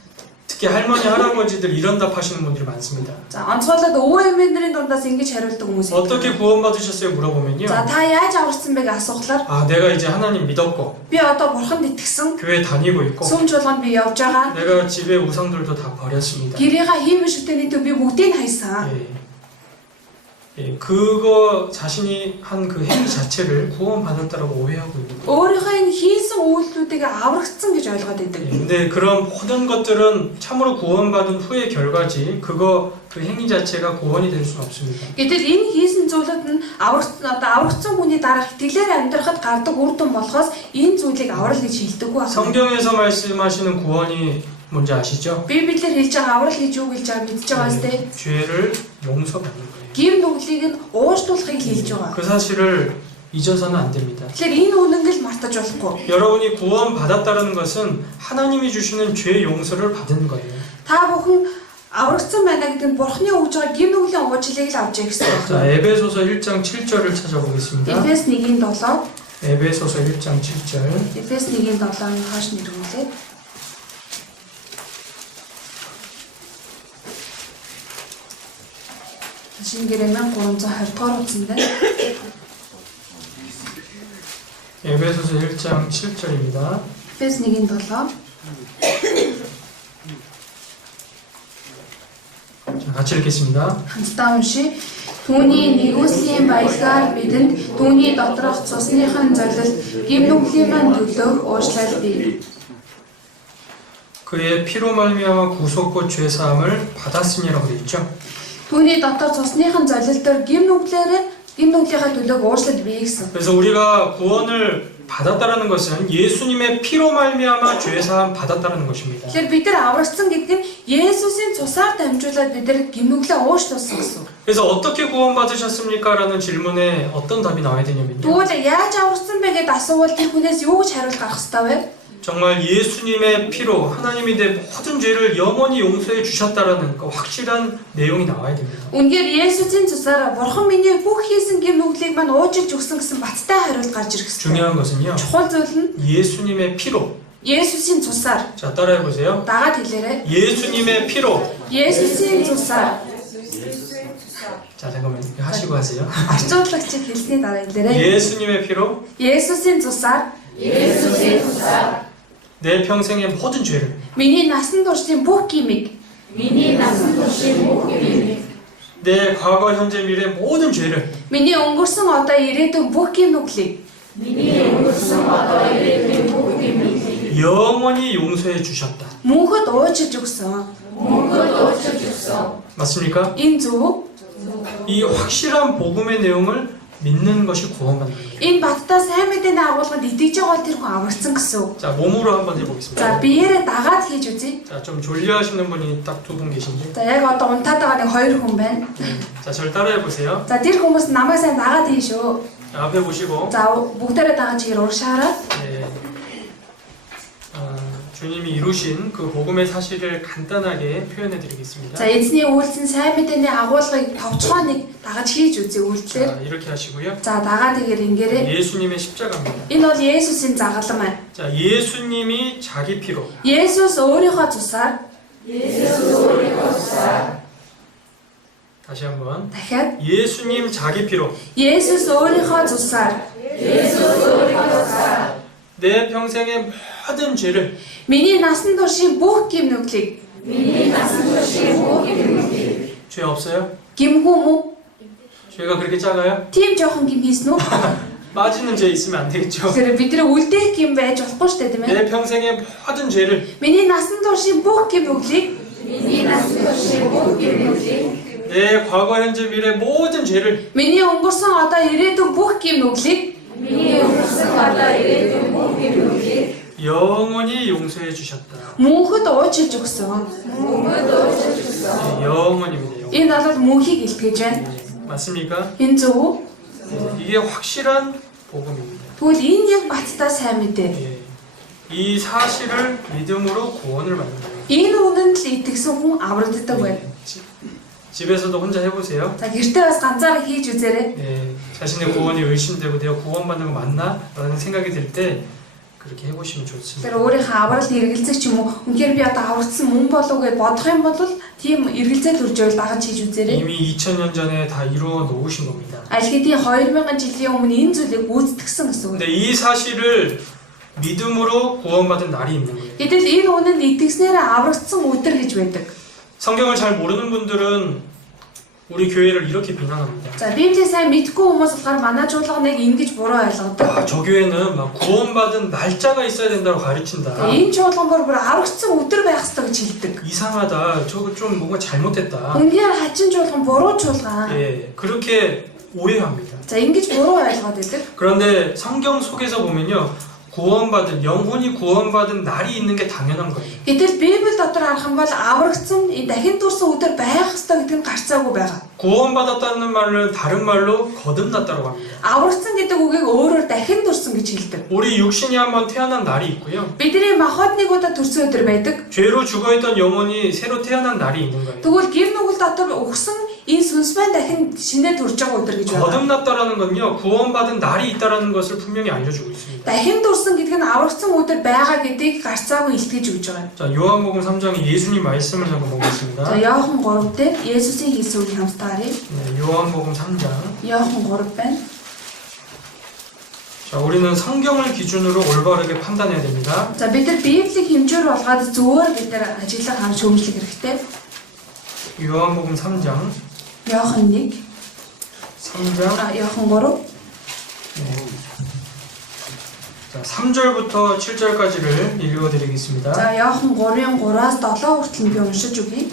특히 할머니, 할아버지들 이런 답하시는 분들이 많습니다. За онцгойлоод өвөө эмээднэрийн дундаас ингэж хариулдаг хүмүүс. 어떻게 구원받으셨어요? 물어보면요. За та яаж аварсан бэ гэж асуухлаар 아, 내가 이제 하나님 믿었고 би одоо бурханд итгэсэн. 교회 다니고 있고 Сүмж болгонд би явж байгаа. 내가 집에 우상들도 다 버렸습니다. Гэрийнхаа хиймэл шүтэнийтэй би бүгдийг хайсан. 예, 그거 자신이 한 그 행위 자체를 구원받았다라고 오해하고 있는 거예요. Өөрийнхөө энэ хийсэн үйлдэлүүдийг аврагдсан гэж ойлгоод байдаг. 예, 근데 그런 모든 것들은 참으로 구원받은 후의 결과지 그 행위 자체가 구원이 될 수는 없습니다. Гэтэл энэ хийсэн зүйлүүд нь аврагдсан хүний дараах итгэлээр амьдрахад гардаг үр дүн болохоос энэ зүйлийг аврал гэж хэлдэггүй байна. 성경에서 말씀하시는 구원이 뭔지 아시죠? Библиэр хэлж байгаа аврал гэж юу гэж байгаа мэдж байгаа сте. 죄를 용서받는 거예요. Гэр нүглийг нь уушлуулахыг хэлж байгаа. 그 사실을 잊어서는 안 됩니다. Тэгэхээр энэ үнэнгээл мартаж болохгүй. 여러분이 구원받았다는 것은 하나님이 주시는 죄 용서를 받은 거예요. Та бүхэн аврагдсан байна гэдэг нь Бурхны өгж байгаа гэр нүглийн уучлалыг л авч ирэх гэсэн. 자, 에베소서 1장 7절을 찾아보겠습니다. Эфес 1:7. 에베소서 1장 7절. Эфес 1:7-ыг хааш нэрвүүлээ. Шингэрээ 1320 дугаар утсанд 에베소서 1장 7절입니다. Эфес 1:7. 자, 같이 읽겠습니다. Хамтдаа уншия. Түүний нэгүслийн баялгаар бидэнд түүний доторх цусныхан зорилт гимнүглийн төлөөх уучлал бий. 그의 피로 말미암아 구속과 죄 사함을 받았으니라고 되어 있죠. Түүний дотор цусныхан зорилтоор гимнүглийнхаа төлөөх уучлал бий гэсэн. 그래서 우리가 구원을 받았다라는 것은 예수님의 피로 말미암아 죄 사함 받았다라는 것입니다. Тэгэхээр бид нар аврагдсан гэдэг нь Есүсийн цусаар дамжуулаад бид нар гимнүглээ уучлуулсан гэсэн. 그래서 어떻게 구원받으셨습니까? 라는 질문에 어떤 답이 나와야 되냐면요. Тэгвэл яаж аврагдсан бэ гэдээ асуувал тэр хүнээс юу гэж хариулт гарах ёстой вэ? 정말 예수님의 피로 하나님이 내 모든 죄를 영원히 용서해 주셨다라는 그 확실한 내용이 나와야 됩니다. Үнээр Есүсийн цусаар Бурхан миний бүх хийсэн гимнүглийг мань уужилж өгсөн гэсэн баттай хариулт гарч ирэх ёстой. 중요한 것은요. Чухал зүйл нь 예수님의 피로. Есүсийн цусаар. 자, 따라해 보세요. Дагаад хэлээрэй. 예수님의 피로. Есүсийн цусаар. 자, 잠깐만 하시고 하세요. Орчуулагчид хэлсний дараа хэлээрэй. 예수님의 피로. Есүсийн цусаар. Есүсийн цусаар. 내 평생의 모든 죄를. Миний насан туршийн бүх гимиг. Миний насан туршийн бүх гимиг. 내 과거, 현재, 미래 모든 죄를. Миний өнгөрсөн одоо ирээдүйн бүх гимнүглийг. Миний өнгөрсөн одоо ирээдүйн бүх гимнүглийг 영원히 용서해 주셨다. мөнхөд уучлж өгсөн. 맞습니까? Энэ зөв. 이 확실한 복음의 내용을 믿는 것이 구원받는 거예요. Энэ баттай сайн мэдээний агуулганд итгэж байгаа тэр хүн аврагдсан гэсэн. 자, 몸으로 한번 해보겠습니다. За биеэрээ дагаад хийж үзье. 자, 좀 졸려하시는 분이 딱 두 분 계신데. За яг одоо унтаад байгаа нэг хоёр хүн байна. 자, 절 따라해 보세요. За тэр хүмүүс намайг сайн дагаад хийн шүү. 자, 앞에 보시고. За бүгдээрээ дагаад чигээр уршаараа. 네. 주님이 이루신 그 복음의 사실을 간단하게 표현해 드리겠습니다. За эзний үйлсэн сайн мэдээний агуулгыг товчгоо нэг дагаж хийж үзье үйлдэлээр. 자, 이렇게 하시고요. За дагаад игээр ингээрэй. 예수님의 십자가입니다. Энэ бол Есүсийн загалан байна. 자, 예수님이 자기 피로. Есүс өөрийнхөө цусаар. 다시 한번. Дахиад 예수님 자기 피로. Есүс өөрийнхөө цусаар. 내 평생의 모든 죄를. Миний насан туршийн бүх гимнүглийг. 죄 없어요? Гимхүү мүү? 죄가 그렇게 작아요? Тийм жоохон гим хийсэн үү? 빠지는 죄 있으면 안 되겠죠. Тэгэхээр бид нэр үлдээх гим байж болохгүй шүү дээ тийм ээ. 내 평생의 모든 죄를. Миний насан туршийн бүх гимнүглийг. 내 과거, 현재, 미래 모든 죄를. Миний өнгөрсөн одоо ирээдүйн бүх гимнүглийг. 영원히 용서해 주셨다. Мөнхөд уучлж өгсөн. 네, 영원입니다. 영원. Энэ бол мөнхийг илтгэж байна. 맞습니까? Энэ зөв үү? 네, 이게 확실한 복음입니다. Тэгвэл энэ яг баттай сайн мэдээ. 예, 이 사실을 믿음으로 구원을 받는 거예요. Энэ үнэнд л итгэсэн хүн аврагддаг байна. 집에서도 혼자 해보세요. За гэртээ бас ганцаараа хийж үзээрэй. 예, 자신의 구원이 의심되고 내가 구원받는 거 맞나? 라는 생각이 들 때 그렇게 해보시면 좋습니다. Тэр өөрийнхөө авралт эргэлзэх ч юм уу үнээр би одоо аврагдсан мөн болов гэж бодох юм бол тийм эргэлзээ төрж байвал дагаж хийж үзээрэй. 이미 2000년 전에 다 이루어 놓으신 겁니다. Аль хэдийн 2000 жилийн өмнө энэ зүйлийг гүйцэтгсэн гэсэн үг. 근데 이 사실을 믿음으로 구원받은 날이 있는 거예요. Гэтэл энэ үнэнд итгэснээр аврагдсан өдөр гэж байдаг. 성경을 잘 모르는 분들은 우리 교회를 이렇게 비난합니다. За Библийг сайн мэдгүй хүмүүс болохоор манай чуулганыг ингэж буруу ойлгодог. 아, 저 교회는 막 구원받은 날짜가 있어야 된다고 가르친다. Энэ чуулган бүр аврагдсан өдөр байх ёстой гэж хэлдэг. 이상하다. 저거 좀 뭔가 잘못됐다. Үнээр хачин чуулган буруу чуулган. 예, 그렇게 오해합니다. За ингэж буруу ойлгоод байдаг. 그런데 성경 속에서 보면요, 구원받은 영혼이 구원받은 날이 있는 게 당연한 거예요. Гэтэл Библи дотор харах юм бол аврагдсан дахин төрсөн өдөр байх ёстой гэдэг нь гарцаагүй байгаа. 구원받았다는 말은 다른 말로 거듭났다고 합니다. Аврагдсан гэдэг үгийг өөрөөр дахин төрсөн гэж хэлдэг. 우리 육신이 한번 태어난 날이 있고요. Бидний махбод нэг удаа төрсөн өдөр байдаг. 죄로 죽어있던 영혼이 새로 태어난 날이 있는 거예요. Тэгвэл гим нүгэл дотор өгсөн энэ сүнс маань дахин шинээр төрж байгаа өдөр гэж байна. 거듭났다라는 건요, 구원받은 날이 있다라는 것을 분명히 알려주고 있습니다. Дахин төрсөн гэдэг нь аврагдсан өдөр байгаа гэдгийг гарцаагүй илтгэж өгч байгаа. 자, 요한복음 3장에 예수님 말씀을 잠깐 За 보겠습니다. Иохан 3 дээр Есүсийн хийсэн үгийг хамтдаарай. 네, 요한복음 3장. Иохан 3 байна. 자, 우리는 성경을 기준으로 올바르게 판단해야 됩니다. За бид нар Библийг хэмжээр болгоод зөвөр бид нар ажиглан харж өмжлөх хэрэгтэй. 요한복음 3장. Иохан 1, 3장. Иохан 3. 네. 자, 3절부터 7절까지를 읽어드리겠습니다. За Иохан 3-ын 3-аас 7 хүртэл би уншиж өгье.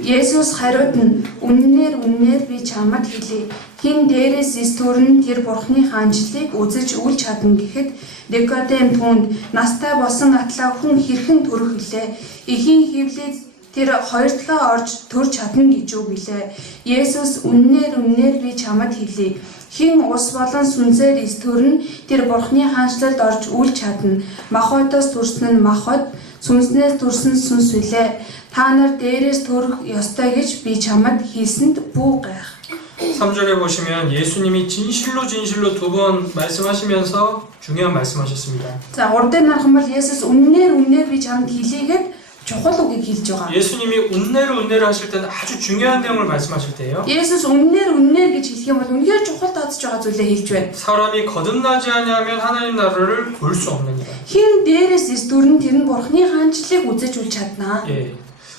Есүс хариуд нь үнэнээр би чамд хэлье. Хин дээрээс эс төрн тэр бурхны хаанчлыг үзэж үл чадна гэхэд Никодем түүнд настай болсон атлаа хүн хэрхэн төрөх вүлээ? Эхийн хөвлөд тэр хоёр дахь орж төрж чадна гэж үг гэлээ. Есүс үнэнээр би чамд хэлье. Хин ус болон сүнсээр эс төрн тэр бурхны хаанчлалд орж үл чадна. Махбодоос төрсөн нь махбод, сүнснээс төрсөн сүнс үлээ. Та нар дээрээс төрөх ёстой гэж би чамд хэлсэнд бүү гайх. 3절에 보시면 예수님이 진실로 두 번 말씀하시면서 중요한 말씀하셨습니다. За 3 дээр нарах юм бол Есүс үннээр би чамд хэлийгээд чухал үгийг хэлж байгаа. 예수님이 운내로 하실 때는 아주 중요한 내용을 말씀하실 때예요. Есүс үннээр гэж хэлэх юм бол үнээр чухал тооцож байгаа зүйлээ хэлж байна. 사람이 거듭나지 아니하면 하나님 나라를 볼 수 없느니라. Хин дээрээс эс төрн тэр нь бурхны хаанчлалыг үзэж үл чаднаа. 예.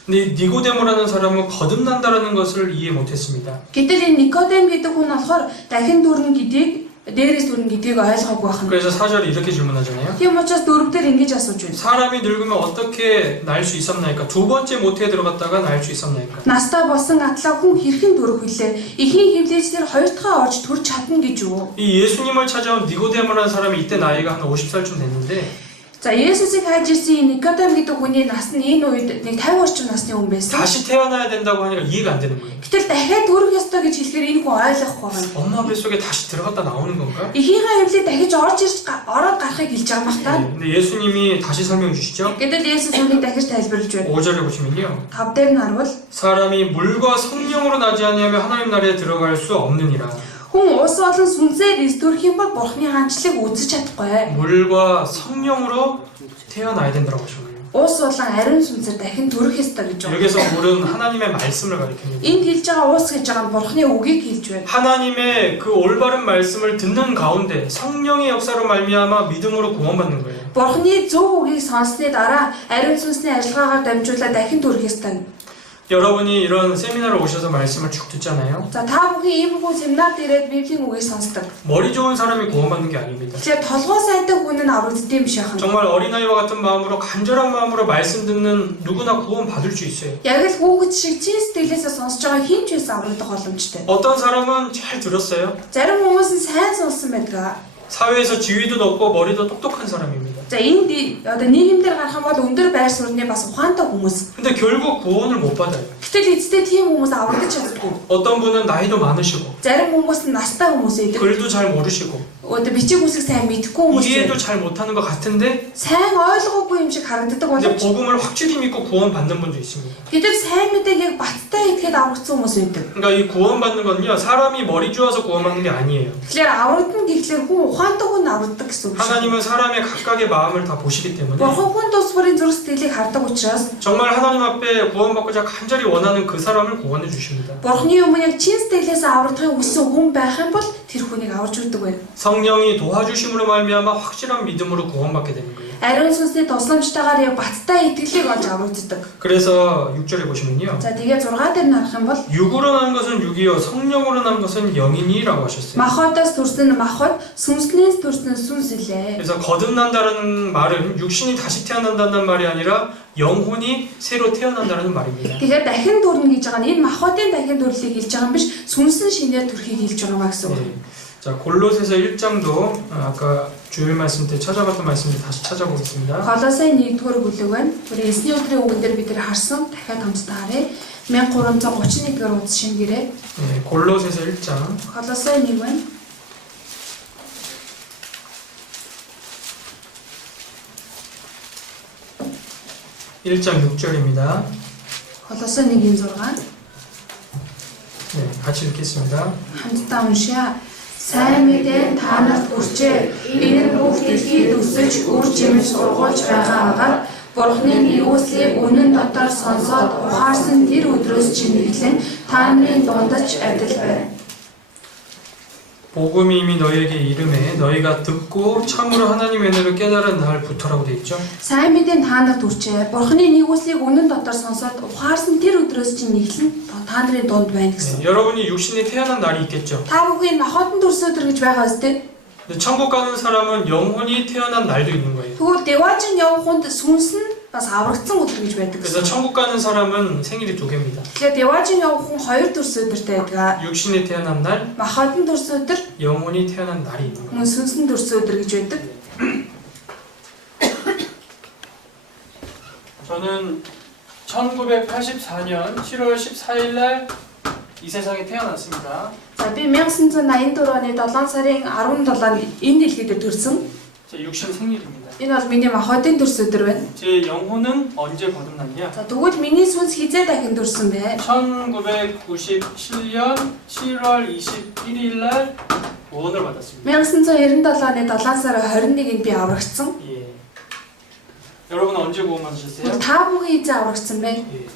근데 니고데모라는 사람은 거듭난다라는 것을 이해 못했습니다. Гэтэл энэ Никодем гэдэг хүн болохоор дахин төрн гэдгийг дээрээс төрн гэдгийг ойлгоогүй байна. 그래서 4절에 이렇게 질문하잖아요. Тийм учраас 4-дөр ингэж асууж байна. 사람이 늙으면 어떻게 날 수 있었나이까? 두 번째 모태에 들어갔다가 날 수 있었나이까? Настай болсон атлаа хүн хэрхэн төрөх вүлээ? Эхийн хөвлөж тэр хоёр дахь орж төрж чадна гэж юу? 이 예수님을 찾아온 니고데모라는 사람이 이때 나이가 한 50살쯤 됐는데 За Есүсийг хайж ирсэн Никодем гэдэг хүний нас нь энэ үед нэг 50 орчим насны хүн байсан. 다시 태어나야 된다고 하니까 이해가 안 되는 거예요. Гэтэл дахиад төрөх ёстой гэж хэлэхээр энэ хүн ойлгохгүй байна. 엄마 뱃속에 다시 들어갔다 나오는 건가? Эхийнхээ хөвлөд дахиж орж ирж ороод гарахыг хэлж байгаа юм байна. 근데 예수님이 다시 설명 주시죠. Гэтэл Есүс үүнийг дахиж тайлбарлаж байна. 5절에 보시면요. 5 дээр нь харвал 사람이 물과 성령으로 나지 아니하면 하나님 나라에 들어갈 수 없느니라. хүн ус болон сүнсээр эс төрөх юм бол бурхны хаанчлалыг үзэж чадахгүй. 물과 성령으로 태어나야 된다고 하셨네요. Ус болон ариун сүнсээр дахин төрөх ёстой гэж байна. 여기서 물은 하나님의 말씀을 가리킵니다. Энд хэлж байгаа ус гэж байгаа нь бурхны үгийг хэлж байна. 하나님의 그 올바른 말씀을 듣는 가운데 성령의 역사로 말미암아 믿음으로 구원받는 거예요. Бурхны зөв үгийг сонссны дараа ариун сүнсний ажиллагаагаар дамжуулаад дахин төрөх ёстой. 여러분이 이런 세미나를 오셔서 말씀을 쭉 듣잖아요. За та бүхэн ийм хүн семинарт ирээд Библийн үгийг сонсдог. 머리 좋은 사람이 구원받는 게 아닙니다. Тэгэхээр толгой сайтай хүн нь аврагддаг юм шиг байна. 정말 어린아이와 같은 마음으로 간절한 마음으로 말씀 듣는 누구나 구원받을 수 있어요. Яг л хүүхэд шиг чин сэтгэлээсээ сонсож байгаа хэн ч байсан аврагдах боломжтой. 어떤 사람은 잘 들었어요. Зарим хүмүүс нь сайн сонссон байдаг. 사회에서 지위도 높고 머리도 똑똑한 사람입니다. За энд одоо нийгэмдэр гарах юм бол өндөр байр суурьны бас ухаантай хүмүүс. 근데 결국 구원을 못 받아요. Гэтэл эцэстээ тийм хүмүүс аврагдаж чаддаггүй. 어떤 분은 나이도 많으시고 Зарим хүмүүс нь настай хүмүүс байдаг. 글도 잘 모르시고 одоо бичиг үсэг сайн мэдхгүй хүмүүс 이해도 잘 못하는 것 같은데 сайн ойлгоогүй юм шиг харагддаг 근데 боловч 복음을 확실히 믿고 구원받는 분도 있습니다. тэдэг сайн мэдээг яг баттай итгэхэд аврагдсан хүмүүс байдаг. 그러니까 이 구원받는 건요 사람이 머리 좋아서 구원받는 게 아니에요. Тэгэхээр аврагдана гэхлээр хүн ухаантай хүн аврагддаг гэсэн үг. 하나님은 사람의 각각의 마음을 다 보시기 때문에 Бурхан хүн тус бүрийн зүрх сэтгэлийг хардаг учраас 정말 하나님 앞에 구원받고자 간절히 원하는 그 사람을 구원해 주십니다. Бурханы өмнө яг чин сэтгэлээс аврагдахыг хүссэн хүн байх юм бол тэр хүнийг аварж өгдөг байна. 성령이 도와주심으로 말미암아 확실한 믿음으로 구원받게 되는 거예요. Ариун сүнсний тусламжтайгаар яг баттай итгэлийг олж аврагддаг. 그래서 6절에 보시면요. За тэгээ 6 дээр нь харах юм бол 육으로 난 것은 육이요 성령으로 난 것은 영이니라고 하셨어요. махотоос төрсөн махот, сүнснээс төрсөн сүнс илээ. 그래서 거듭난다는 말은 육신이 다시 태어난다는 말이 아니라 영혼이 새로 태어난다는 말입니다. Тэгэхээр дахин төрнө гэж байгаа нь энэ махотын дахин төрлийг хэлж байгаа юм биш, сүнсэн шинээр төрхийг хэлж байгаа маа гэсэн үг. 네. 자 골로새서 1장도 아까 주일 말씀 때 찾아봤던 말씀을 다시 찾아보겠습니다. Колосай 1-р бүлэг байна. Түрүү 9-ний өдрийн үгэн дээр бид нар харсан. дахиад хамтдаа харъя. 1331 дэх удас шингээрээ. 네, 골로새서 1장 Колосай 1 байна. 1장 6절입니다. Колосай 1-6. 네, 같이 읽겠습니다. Хамтдаа уншия. Сайн мэдээ та нарт хүрчээ. Энэ бүх дэлхийд өсөж үр жимс сургуулж байгаа агаар Бурхны нэгүслийг үнэн дотор сонсоод ухаарсан тэр өдрөөс чимэглэн та нарын дундаж адил байна. 복음이 이미 너희에게 이름에 너희가 듣고 참으로 하나님의 은혜를 깨달은 날부터라고 되어 있죠. Сайн мэдээ та нарт хүрчээ. Бурхны нэгүслийг үнэн дотор сонсоод ухаарсан тэр өдрөөс чимэглэн та нарын дунд байна гэсэн. 네, 여러분이 육신이 태어난 날이 있겠죠. Та бүхэн махотон төрсөн өдөр гэж байгаа үстэй. 근데 천국 가는 사람은 영혼이 태어난 날도 있는 거예요. Тэгвэл деважин явах хүнд сүнс нь бас аврагдсан өдөр гэж байдаг 그래서 гэсэн. 천국 가는 사람은 생일이 두 개입니다. Тэгэхээр деважин явах хүн хоёр төрсөн өдөртэй байдаг. 육신이 태어난 날, Махотон төрсөн өдөр, 영혼이 태어난 날이 있는 거예요. мөн сүнсэн төрсөн өдөр гэж байдаг. 저는 1984년 7월 14일 날 이 세상에 태어났습니다. За би 1984 оны 7 сарын 17-нд энэ дэлхийд төрсөн. 제 육신 생일입니다. Энэ бол миний махотын төрсөн өдөр байна. 제 영혼은 언제 거듭났냐? За тэгвэл миний сүнс хизээ дахин төрсөн бэ? 1997년 7월 21일 날 구원을 받았습니다. 1997 оны 7 сарын 21-нд би аврагдсан. 예. 여러분은 언제 구원 받으셨어요? Та бүхэн хизээ аврагдсан бэ? 예.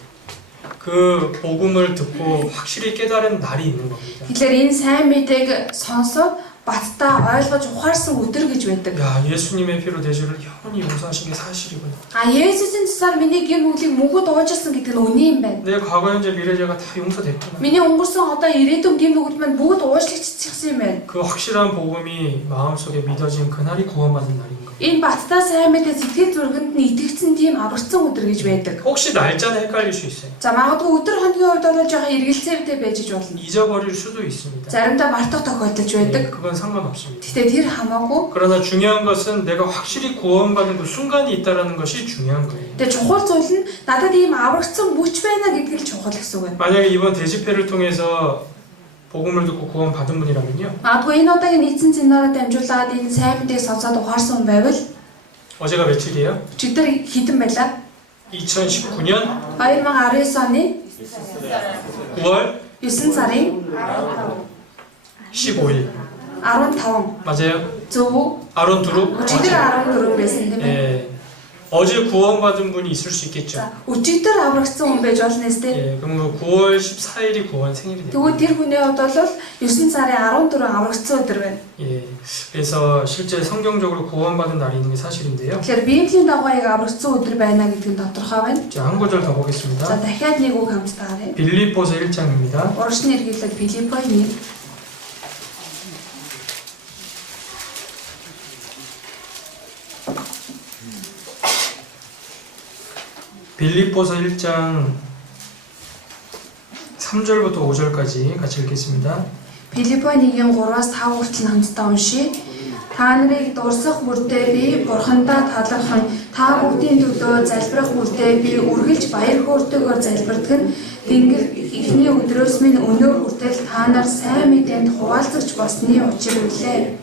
그 복음을 듣고 확실히 깨달은 날이 있는 겁니다. Тэгэхээр энэ сайн мэдээг сонсоод баттай ойлгож ухаарсан өдөр гэж байдаг. 야, 예수님의 피로 내 죄를 영원히 용서하신 게 사실이구나. Есүсийн цусаар миний гин нүглийг мөгөд уужсан гэдэг нь үнэн юм байна. 내 과거, 현재, 미래 죄가 다 용서됐구나. Миний өнгөрсөн одоо ирээдүйн гин нүгд маань бүгд уучлагдчихсан юм байна. 그 확실한 복음이 마음속에 믿어진 그날이 구원받은 날인 거예요. Энэ баттай сайн мэдээ сэтгэл зүрхэнд нь итгэгдсэн тийм аврагдсан өдөр гэж байдаг. 혹시 날짜는 헷갈릴 수 있어요. За магадгүй өдөр хоногийн хувьд бол жоохон эргэлзээтэй байж болно. 잊어버릴 수도 있습니다. Заримдаа мартах тохиолдож 네, байдаг. 그건 상관없습니다. Гэхдээ тэр хамаагүй. 그러나 중요한 것은 내가 확실히 구원받은 그 순간이 있다는 것이 중요한 거예요. Тэгээ чухал зүйл нь надад ийм аврагдсан мөч байна гэдэг л чухал гэсэн үг байна. 만약에 이번 대집회를 통해서 복음을 듣고 구원받은 분이라면요. Магадгүй энэ удаагийн нийцэн семинараар дамжуулаад энэ сайн мэдээг сонсоод ухаарсан хүн байвал 어제가 며칠이에요? өчигдөр хідэн байлаа. 2019년 2019 оны 9월 9 сарын 15일 15 맞아요? зөв үү? 아론두루 Өчигдөр 14 байсан тийм ээ. 예, 어제 구원받은 분이 있을 수 있겠죠. За өчигдөр аврагдсан хүн байж болно нэстэ. 예, 그럼 9월 14일이 구원 생일이 돼요. Тэгвэл тэр хүний хувьд бол 9 сарын 14 аврагдсан өдөр байна. 예, 그래서 실제 성경적으로 구원받은 날이 있는 게 사실인데요. Тэгэхээр Библийн дагуу яг аврагдсан өдөр байна гэдэг нь тодорхой байна. 자, 한 구절 더 За 보겠습니다. дахиад нэг үг хамтдаа харъя. 빌립보서 1장입니다. Урагшны эргэлэг Филиппой 1. 빌립보서 1장 3절부터 5절까지 같이 읽겠습니다. Филиппой 1-ийн 3-аас 5 хүртэл хамтдаа уншия. Та нарыг дурсах бүртээ би бурхандаа талархан та бүгдийн төлөө залбирах бүртээ би үргэлж баяр хөөртэйгээр залбирдаг нь Тэнгэр эхний өдрөөс минь өнөө хүртэл та нар сайн мэдээнд хуваалцагч болсны учир үлээ.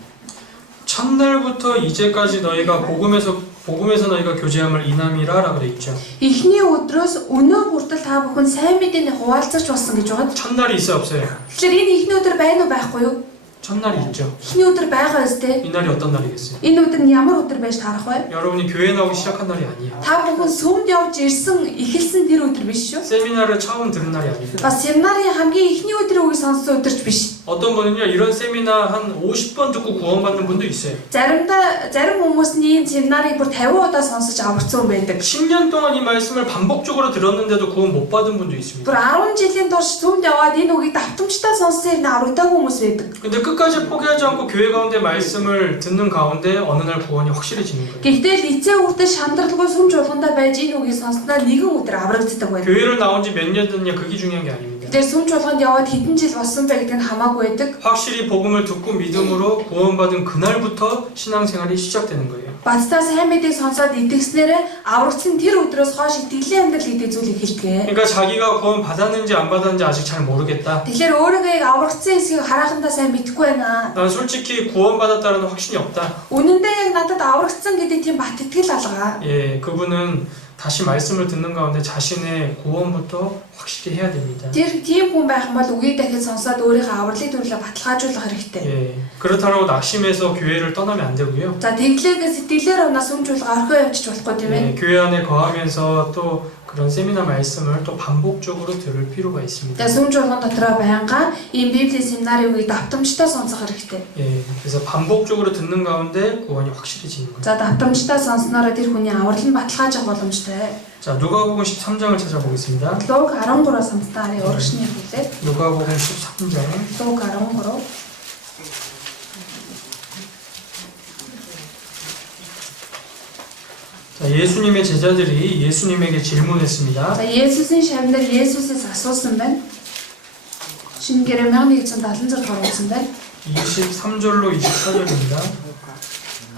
첫날부터 이제까지 너희가 복음에서 너희가 교제함을 인함이라라고 돼 있죠. Эхний өдрөөс өнөө хүртэл та бүхэн сайн мэдээний хуваалцаж болсон гэж байгаа. 첫날이 있어요, 없어요? Тэгэхээр энэ эхний өдөр байна уу байхгүй юу? 첫날이 있죠. Эхний өдөр байгаа үстэй. 이 날이 어떤 날이겠어요? Энэ өдөр нь ямар өдөр байж таарах вэ? 여러분이 교회 나오기 시작한 날이 아니에요. Та бүхэн сүмд явж ирсэн эхэлсэн тэр өдөр биш шүү. 세미나를 처음 들은 날이 아니에요. Бас семинарын хамгийн эхний өдрийн үгийг сонссон өдөрч биш. 어떤 분은요, 이런 세미나 한 50번 듣고 구원받는 분도 있어요. Зарим хүмүүс нь энэ семинарыг бүр 50 удаа сонсож аварцсан байдаг. 10년 동안 이 말씀을 반복적으로 들었는데도 구원 못 받은 분도 있습니다. Бүр 10 жилийн турш сүмд яваад энэ үгийг давтамжтай сонссон аврагдаагүй хүмүүс байдаг. 근데 끝까지 포기하지 않고 교회 가운데 말씀을 듣는 가운데 어느 날 구원이 확실해지는 거예요. Гэхдээ л эцээ хүртэл шандралгүй сүм жуулгандаа байж энэ үгийг сонсноо нэгэн өдөр аврагддаг байна. 교회를 나온 지 몇 년 됐냐 그게 중요한 게 아닙니다. Тэр сүм жуулганд яваад хэдэн жил болсон бэ гэдэг нь хамаагүй байдаг. 확실히 복음을 듣고 믿음으로 구원받은 그날부터 신앙생활이 시작되는 거예요. Бацтаа сайн мэдээг сонсоод итгэснээрээ аврагдсан тэр өдрөөс хойш итгэлийн амьдрал гэдэг зүйл эхэлдэг. 그러니까 자기가 구원 받았는지 안 받았는지 아직 잘 모르겠다. Тэгэхээр өөрийгөө яг аврагдсан эсэхийг харахандаа сайн мэдэхгүй байна. 난 솔직히 구원받았다는 확신이 없다. Үнэндээ яг надад аврагдсан гэдэг тийм бат итгэл алгаа. 예, 그분은 다시 말씀을 듣는 가운데 자신의 구원부터 확실히 해야 됩니다. Тэр тийм хүн байх юм бол үгийг дахиж сонсоод өөрийнхөө авралын төлөө баталгаажуулах хэрэгтэй. 예, 그렇다고 낙심해서 교회를 떠나면 안 되고요. За тэглээгээ сэтгэлээр унаа сүмжүүлга орхио явчих болохгүй тийм ээ. 예, 교회 안에 거하면서 또 그런 세미나 말씀을 또 반복적으로 들을 필요가 있습니다. Тэгээ сүмжүүлган дотроо байнга ийм библийн семинарын үгийг давтамжтай сонсох хэрэгтэй. 예, 그래서 반복적으로 듣는 가운데 구원이 확실해지는 거예요. За давтамжтай сонснороо тэр хүний аврал нь баталгаажих боломжтой. 자, 누가복음 13장을 찾아보겠습니다. Луг 13-аас хамтдаа урагшны хэлээд 누가복음 13장. Луг 13. 자, 예수님의 제자들이 예수님에게 질문했습니다. За Есүсийн шавнаар Есүсээс асуусан байна. Шинэ гэрээ 1176 дугаар үзсэн байна. 23절로 24절입니다.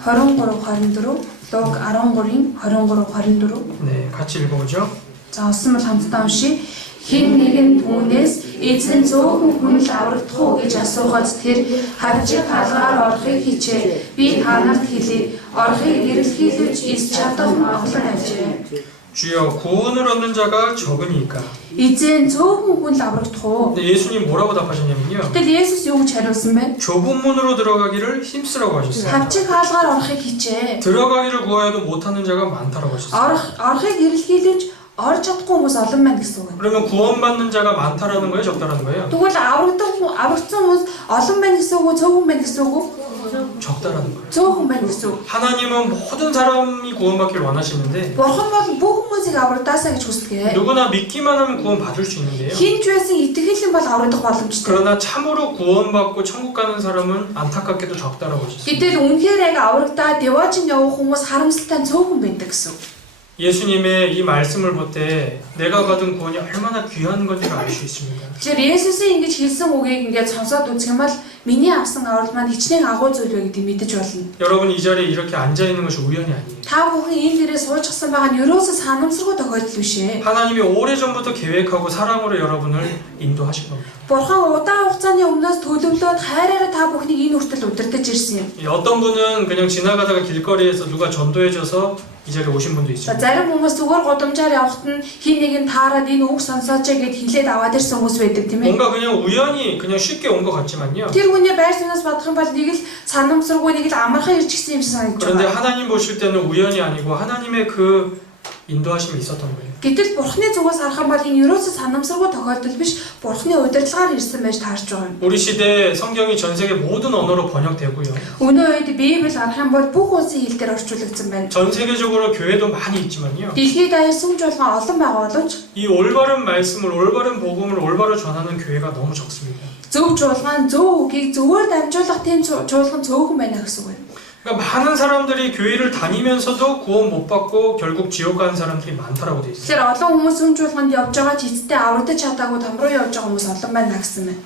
23 24 Луг 13-ийн 23 24. 네, 같이 읽어보죠. За олсон бол хамтдаа уншия. Хэн нэгэн түүнээс эзэн зөөхөн хүн л аврагдах уу гэж асуухад тэр хавчиг хаалгаар орохыг хичээ. Би танарт хэлье. Орохыг эрэлхийлж ис чадах олон ажээ. 주여 구원을 얻는 자가 적으니까. Эзэн зөөхөн хүн л аврагдах уу? 근데 예수님 뭐라고 답하셨냐면요. Тэгэл Есүс юу гэж хариулсан бэ? 좁은 문으로 들어가기를 힘쓰라고 하셨어요. Хавчиг хаалгаар орохыг хичээ. 들어가기를 구하여도 못하는 자가 많다라고 하셨어요. Орохыг эрэлхийлж орж чадахгүй хүмүүс олон байна гэсэн үг. 그러면 구원받는 자가 많다라는 거예요, 적다라는 거예요? Тэгвэл аврагдсан хүмүүс олон байна гэсэн үг үү, цөөхөн байна гэсэн үг үү? 적다라는 거예요. Цөөхөн байна гэсэн үг. 하나님은 모든 사람이 구원받기를 원하시는데 Бурхан бол бүх хүмүүсийг аврагдаасаа гэж хүсдэг. 누구나 믿기만 하면 구원받을 수 있는데요. Хинч байсан итгэл юм бол аврагдах боломжтой. 그러나 참으로 구원받고 천국 가는 사람은 안타깝게도 적다라고 하셨어요. Гэтэл үнэхээр яг аврагдаад яваач явах хүмүүс харамсалтай цөөхөн байдаг гэсэн үг. 예수님의 이 말씀을 볼 때 내가 받은 구원이 얼마나 귀한 건지를 알 수 있습니다. Тэгэхээр Есүсийн ингэж хэлсэн үгийг ингээд сонсоод үзэх юм бол миний авсан аврал маань хичнээн агуу зүйл вэ гэдгийг мэдэж болно. 여러분 이 자리에 이렇게 앉아 있는 것이 우연이 아니에요. Та бүхэн энэ дээрээ суужчихсан байгаа нь ерөөсөө санамсаргүй тохиолдол биш ээ. 하나님이 오래전부터 계획하고 사랑으로 여러분을 인도하신 겁니다. Бурхан удаан хугацааны өмнөөс төлөвлөөд хайраараа та бүхнийг энэ хүртэл удирдах ирсэн юм. 어떤 분은 그냥 지나가다가 길거리에서 누가 전도해줘서 이 자리에 오신 분도 За 있습니다. зарим хүмүүс зүгээр годамжаар явахад нь хин нэг нь таарад энэ үг сонсооч гэд хэлээд аваад ирсэн хүмүүс байдаг тийм ээ. 뭔가 그냥 우연히 그냥 쉽게 온 것 같지만요. Тэр хүний байр сунаас бодох юм бол нэг л санамсаргүй нэг л амархан ирчихсэн юм шиг санагдаж 그런데 байна. 하나님 보실 때는 우연이 아니고 하나님의 그 인도하심이 있었던 거예요. Гэтэл Бурханы зүгээс харах юм бол энэ ерөөсөө санамсаргүй тохиолдол биш. Бурханы удирдлагаар ирсэн байж таарч байгаа юм. 우리 시대에 성경이 전 세계 모든 언어로 번역되고요. Өнөө үед Библи харах юм бол бүх улсын хэл дээр орчуулагдсан байна. 전 세계적으로 교회도 많이 있지만요. Дэлхийд даяар сүмжүүлгэн олон байгаа боловч 이 올바른 말씀을 올바른 복음을 올바로 전하는 교회가 너무 적습니다. зөв жуулгаан зөв үгийг зөвөр дамжуулах тийм жуулган цөөхөн байна гэсэн үг байна. 그러니까 많은 사람들이 교회를 다니면서도 구원 못 받고 결국 지옥 가는 사람들이 많다라고 돼 있어요. Тэгэхээр олон хүмүүс сүмжүүлгэнд явж байгаа ч эцэстээ аврагдаж чадаагүй том руу явж байгаа хүмүүс олон байна гэсэн байна.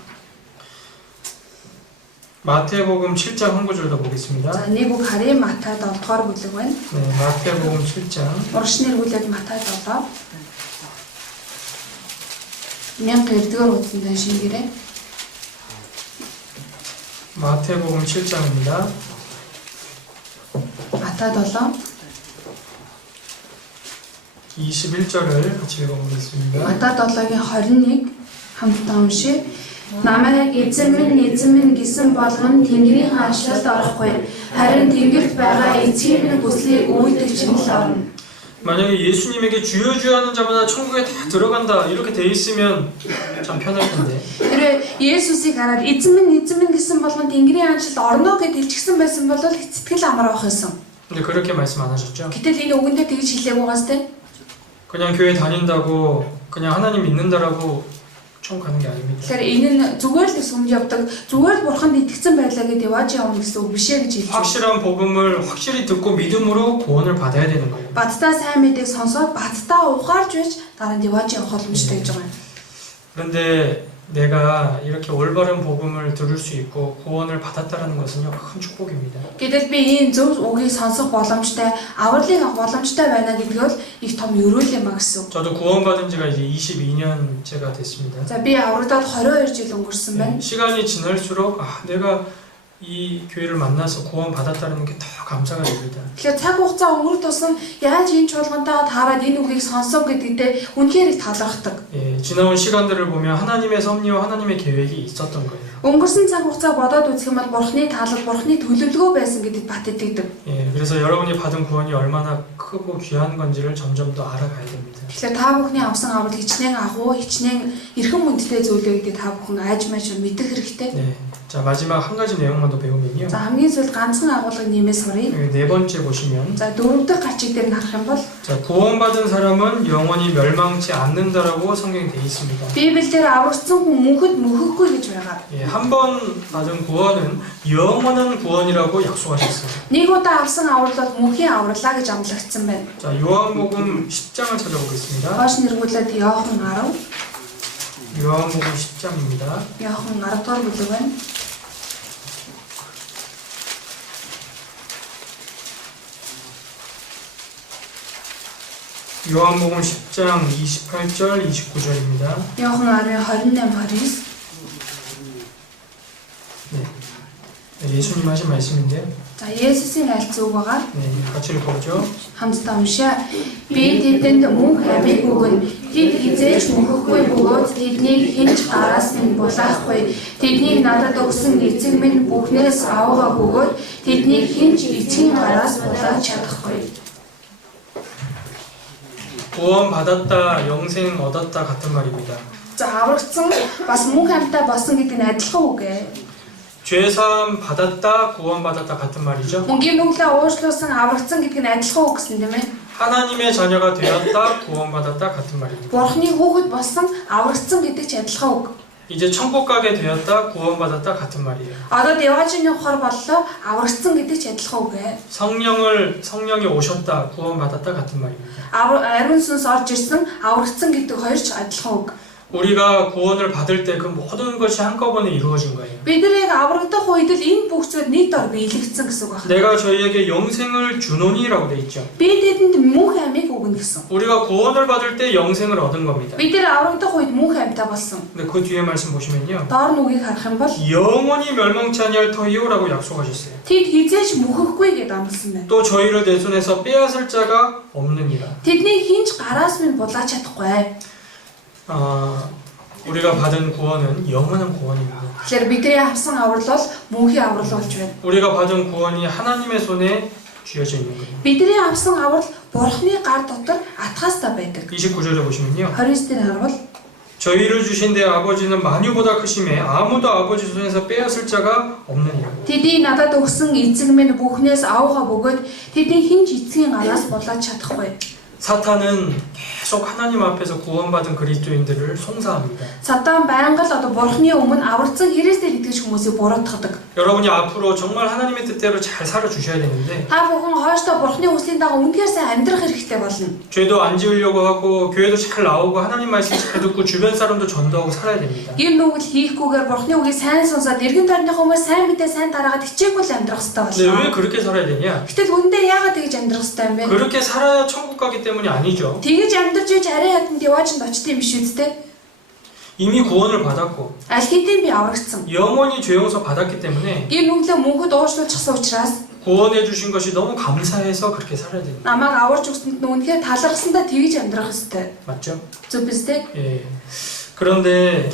마태복음 7장 한 구절 더 보겠습니다. За нэг үг харъя Матай 7 дугаар бүлэг байна. 네, 마태복음 7장. Урагшны эргүүлээд Матай 7. 1009-р утсан дээр шингээрээ. 마태복음 7장입니다. Матай 7 21절을 같이 읽어보겠습니다. Матай 7-гийн 21 хамтдаа уншия. Намайг эзэн минь гэсэн болгон Тэнгэрийн хаанчлалд орохгүй. Харин Тэнгэрт байгаа эцгийн минь хүслийг үүдэх чинь л орно. 만약에 예수님에게 주여 주여 하는 자마다 천국에 다 들어간다 이렇게 돼 있으면 참 편할 텐데. Тэр Есүсийг хараад эзэн минь гэсэн болгон Тэнгэрийн хаанчлалд орно гэж хэлчихсэн байсан бол сэтгэл амар байх байсан. 근데 그렇게 말씀 안 하셨죠? Гэтэл энэ үгэндээ тэгж хэлээгүй гас тэ. 그냥 교회 다닌다고 그냥 하나님 믿는다라고 천국 가는 게 아닙니다. Тэгэхээр энэ нь зүгээр л сүмд явдаг, зүгээр л бурханд итгэсэн байлаа гэдээ явж явна гэсэн үг биш ээ гэж хэлж байна. 확실한 복음을 확실히 듣고 믿음으로 구원을 받아야 되는 거예요. Баттаа сайн мэдээг сонсоод баттаа ухаарж байж дараа нь явж явах боломжтой гэж байгаа юм. 그런데 내가 이렇게 올바른 복음을 들을 수 있고 구원을 받았다라는 것은요 큰 축복입니다. Гэтэл би энэ зөв үгийг сонсох боломжтой, авралыг авах боломжтой байна гэдгийг л их том өрөөл юм а гэсэн. 저도 구원받은 지가 이제 22년째가 됐습니다. За би аврагдаад 22 жил өнгөрсөн байна. 시간이 지날수록 내가 이 교회를 만나서 구원 받았다는 게 더 감사가 됩니다. Тэгэхээр цаг хугацаа өнгөрөх тусам яаж энэ чуулгантаа таарад энэ үгийг сонсов гэдэгтээ үнэхээр их талархдаг. 예, 지나온 시간들을 보면 하나님의 섭리와 하나님의 계획이 있었던 거예요. Өнгөрсөн цаг хугацаа бодоод үзэх юм бол Бурхны таалал, Бурхны төлөвлөгөө байсан гэдэгт бат итгэдэг. 예, 그래서 여러분이 받은 구원이 얼마나 크고 귀한 건지를 점점 더 알아가야 됩니다. Тэгэхээр та бүхний авсан аврал хичнээн агуу, хичнээн эрхэм хүндтэй зүйлээ гэдгийг та бүхэн айж маш мэдэх хэрэгтэй. 네, 자 마지막 한 가지 내용만 더 배우면요. За хамгийн сүүлд ганцхан агуулгыг нэмээ суръя. 네 번째 보시면 За дөрөв дэх гарчиг дээр нь харах юм бол 자 구원받은 사람은 영원히 멸망치 않는다라고 성경에 돼 있습니다. Библиэлд аврагдсан хүн мөнхөд мөхөхгүй гэж байгаа. 예, 한 번 받은 구원은 영원한 구원이라고 약속하셨어요. Нэг удаа авсан аврал бол мөнхийн авралаа гэж амлагдсан байна. 자 요한복음 10장을 찾아보겠습니다. Хоош нэргүүлээд Иохан 10, 요한복음 10장입니다. Иохан 10 дугаар бүлэг байна. 요한복음 10장 28절 29절입니다. Иохан 10-28 29. 네, 예수님 하신 말씀인데요. За Есүсийн айлц үг байгаа. 네, 같이 읽어보죠. Хамтдаа уншаа. Би тэдэнд мөнх амийг өгнө. Тэд хизээж мөнхгүй бөгөөд тэднийг хинч гараас минь булаахгүй. Тэднийг надад өгсөн эцэг минь бүхнээс авгаа бөгөөд тэднийг хинч эцгийн гараас булааж чадахгүй. 구원 받았다, 영생 얻었다 같은 말입니다. За аврагдсан бас мөнх амьтаа болсон гэдэг нь адилхан үг ээ. 죄사함 받았다, 구원 받았다 같은 말이죠. Мөнхийн нүглээ уушлуулсан аврагдсан гэдэг нь адилхан үг гэсэн тийм ээ. 하나님의 자녀가 되었다, 구원 받았다 같은 말입니다. Бурхны хүүхэд болсон аврагдсан гэдэг ч адилхан үг. 이제 천국 가게 되었다, 구원 받았다 같은 말이에요. Одоо деважны явахаар боллоо аврагдсан гэдэг ч адилхан үг ээ. 성령이 오셨다, 구원 받았다 같은 말입니다. Ариун сүнс орж ирсэн аврагдсан гэдэг хоёр ч адилхан үг. 우리가 구원을 받을 때 그 모든 것이 한꺼번에 이루어진 거예요. Биднийг аврагдах үед л энэ бүх зүйл нийт ор биелэгдсэн гэсэн үг байна. 내가 저희에게 영생을 주노니라고 돼 있죠. Би тэдэнд мөнх амийг өгнө гэсэн. 우리가 구원을 받을 때 영생을 얻은 겁니다. Бид нэр аврагдах үед мөнх амьтаа болсон. 근데 그 뒤에 말씀 보시면요. Доор нь үгийг харах юм бол 영원히 멸망치 아니할 터이오라고 약속하셨어요. тэд хизээж мөхөхгүй гэдээ амласан байна. 또 저희를 내 손에서 빼앗을 자가 없느니라. Тэднийг хинч гараас минь булааж чадахгүй. 우리가 받은 구원은 영원한 구원입니다. Тэгэхээр бидний авсан аврал бол мөнхийн аврал болж байна. 우리가 받은 구원이 하나님의 손에 쥐어져 있는 거예요. Бидний авсан аврал Бурхны гар дотор атгаастай байдаг. 29절에 보시면요. 29-д харвал 저희를 주신 내 아버지는 만유보다 크심에 아무도 아버지 손에서 빼앗을 자가 없느니라. тэдний надад өгсөн эцэг минь бүхнээс авгаа бөгөөд тэдний хинч эцгийн гараас булааж чадахгүй. 사탄은 계속 하나님 앞에서 구원받은 그리스도인들을 송사합니다. Сатан байнга л одоо Бурхны өмнө аврагдсан Христээр итгэж хүмүүсийг буруутгадаг. 여러분이 앞으로 정말 하나님의 뜻대로 잘 살아 주셔야 되는데 Та бүхэн хойштоо Бурхны хүслийн дагуу үнэхээр сайн амьдрах хэрэгтэй болно. 죄도 안 지으려고 하고 교회도 잘 나오고 하나님 말씀 잘 듣고 주변 사람도 전도하고 살아야 됩니다. Гэр нүгэл хийхгүйгээр Бурхны үгийг сайн сонсоод эргэн тойрны хүмүүс сайн мэдээ сайн дараагаад хичээгүй л амьдрах хэрэгтэй 근데 왜 болно. 그렇게 살아야 되냐? Гэтэл үндэ яагаад тэгж амьдрах хэрэгтэй юм бэ? 그렇게 살아야 천국 가기 때문이 아니죠. Тэгж амьдарч иж арай ятанд яваачнд очтын биш үсттэй. 이미 구원을 받았고 Аль хэдийн би аврагдсан. 영원히 죄 용서 받았기 때문에 Гэр нүглээ мөнхөд уушлуулчихсан учраас 구원해 주신 것이 너무 감사해서 그렇게 살아야 됩니다. Намайг аварж өгсөнд үнэхээр талархсандаа тэгж амьдрах ёстой. 맞죠? Зөв биз дээ? 예. 그런데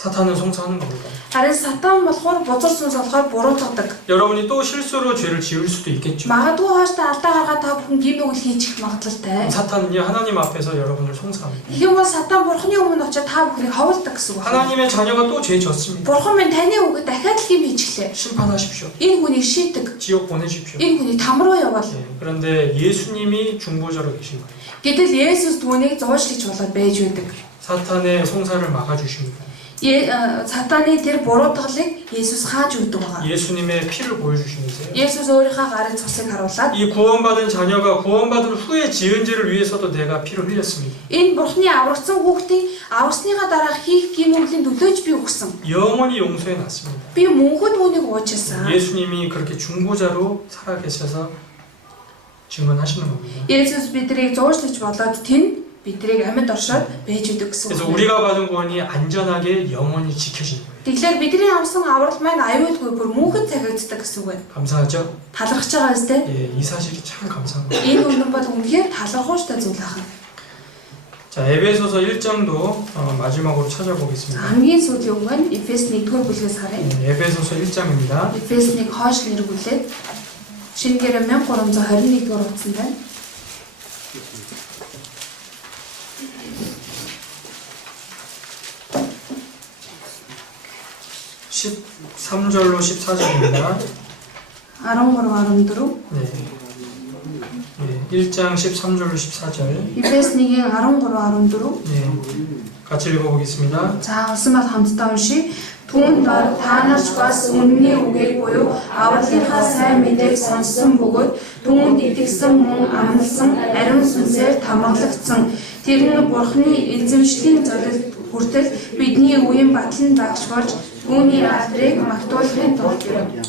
사탄은 송사하는 겁니다. Харин сатан болохоор бузар сүнс болохоор буруутгадаг. 여러분이 또 실수로 죄를 지을 수도 있겠죠. Магадгүй хооштой алдаа гаргаад та бүхэн гим нүгэл хийчих магадлалтай. 사탄은요 하나님 앞에서 여러분을 송사합니다. Тэгэх юм бол сатан бурхны өмнө очиж та бүхнийг ховолдог гэсэн үг. 하나님의 자녀가 또 죄 졌습니다. Бурхан минь таны үгэд дахиад л гим хийчихлээ. 심판하십시오. Энэ хүнийг шийдэг. 지옥 보내십시오. Энэ хүнийг там руу явуул. 예. 그런데 예수님이 중보자로 계신 거예요. Гэтэл Есүс түүнийг зуушлагч болоод байж байдаг. 사탄의 송사를 막아주십니다. Сатаны тэр буруутгалыг Есүс хааж өгдөг байгаа. 예수님의 피를 보여주시면서요. Есүс өөрийнхөө гарын цусыг харуулад 이 구원받은 자녀가 구원받은 후에 지은 죄를 위해서도 내가 피를 흘렸습니다. энэ бурхны аврагдсан хүүхдийн аврагсныхаа дараа хийх гим нүглийн төлөөж би өгсөн. 영원히 용서해 놨습니다. Би мөнхөд үүнийг уучлсан. 예수님이 그렇게 중보자로 살아계셔서 증언하시는 겁니다. Есүс биднийг зуушлагч болоод тэн биднийг амьд оршоод байж өгдөг гэсэн 그래서 үг. 우리가 받은 구원이 안전하게 영원히 지켜지는 거예요. Тэгэхээр бидний авсан аврал маань аюулгүй бүр мөнхөд цагагддаг гэсэн үг байна. 감사하죠? Талархаж байгаа биз дээ? 예, 이 사실이 참 감사한 거예요. Энэ үнэн бол үнэхээр талархууштай зүйл ахна. 자, 에베소서 1장도 마지막으로 찾아보겠습니다. Хамгийн сүүлийн үг нь Эфес 1-р бүлгээс харъя. 에베소서 1장입니다. Эфес 1 хоош нэргүүлээд шинээр 1321-р утсан байна. 13절로 14절입니다. 13 14 네. 네, 1장 13절로 14절. Эфес 1-ийн 13 14 네. 같이 읽어보겠습니다. За олсон бол хамтдаа уншия. Түүнд дор та нарч бас үнний үгийг буюу авралынхаа сайн мэдээг сонссон бөгөөд түүнд итгэсэн мөн амласан ариун сүнсээр тамгалагдсан. Тэр нь Бурхны эзэмшлийн зорилт хүртэл бидний үеийн батлан багш болж түүний алдрыг магтуулахын тулд юм.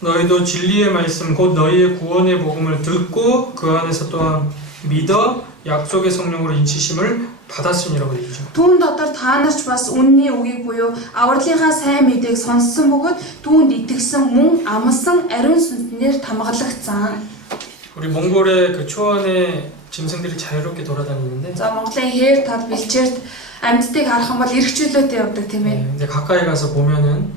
너희도 진리의 말씀 곧 너희의 구원의 복음을 듣고 그 안에서 또한 믿어 약속의 성령으로 인치심을 받았으니라고 되어 있죠. Түүн дотор та нарч бас үнний үгийг буюу авралынхаа сайн мэдээг сонссон бөгөөд түүнд итгэсэн мөн амласан ариун сүнснээр тамгалагдсан. 우리 몽골의 그 초원에 짐승들이 자유롭게 돌아다니는데 За Монголын хээр тал бэлчээрт амьдтыг харах юм бол эргчүүлээтэй явдаг тийм ээ. 근데 가까이 가서 보면은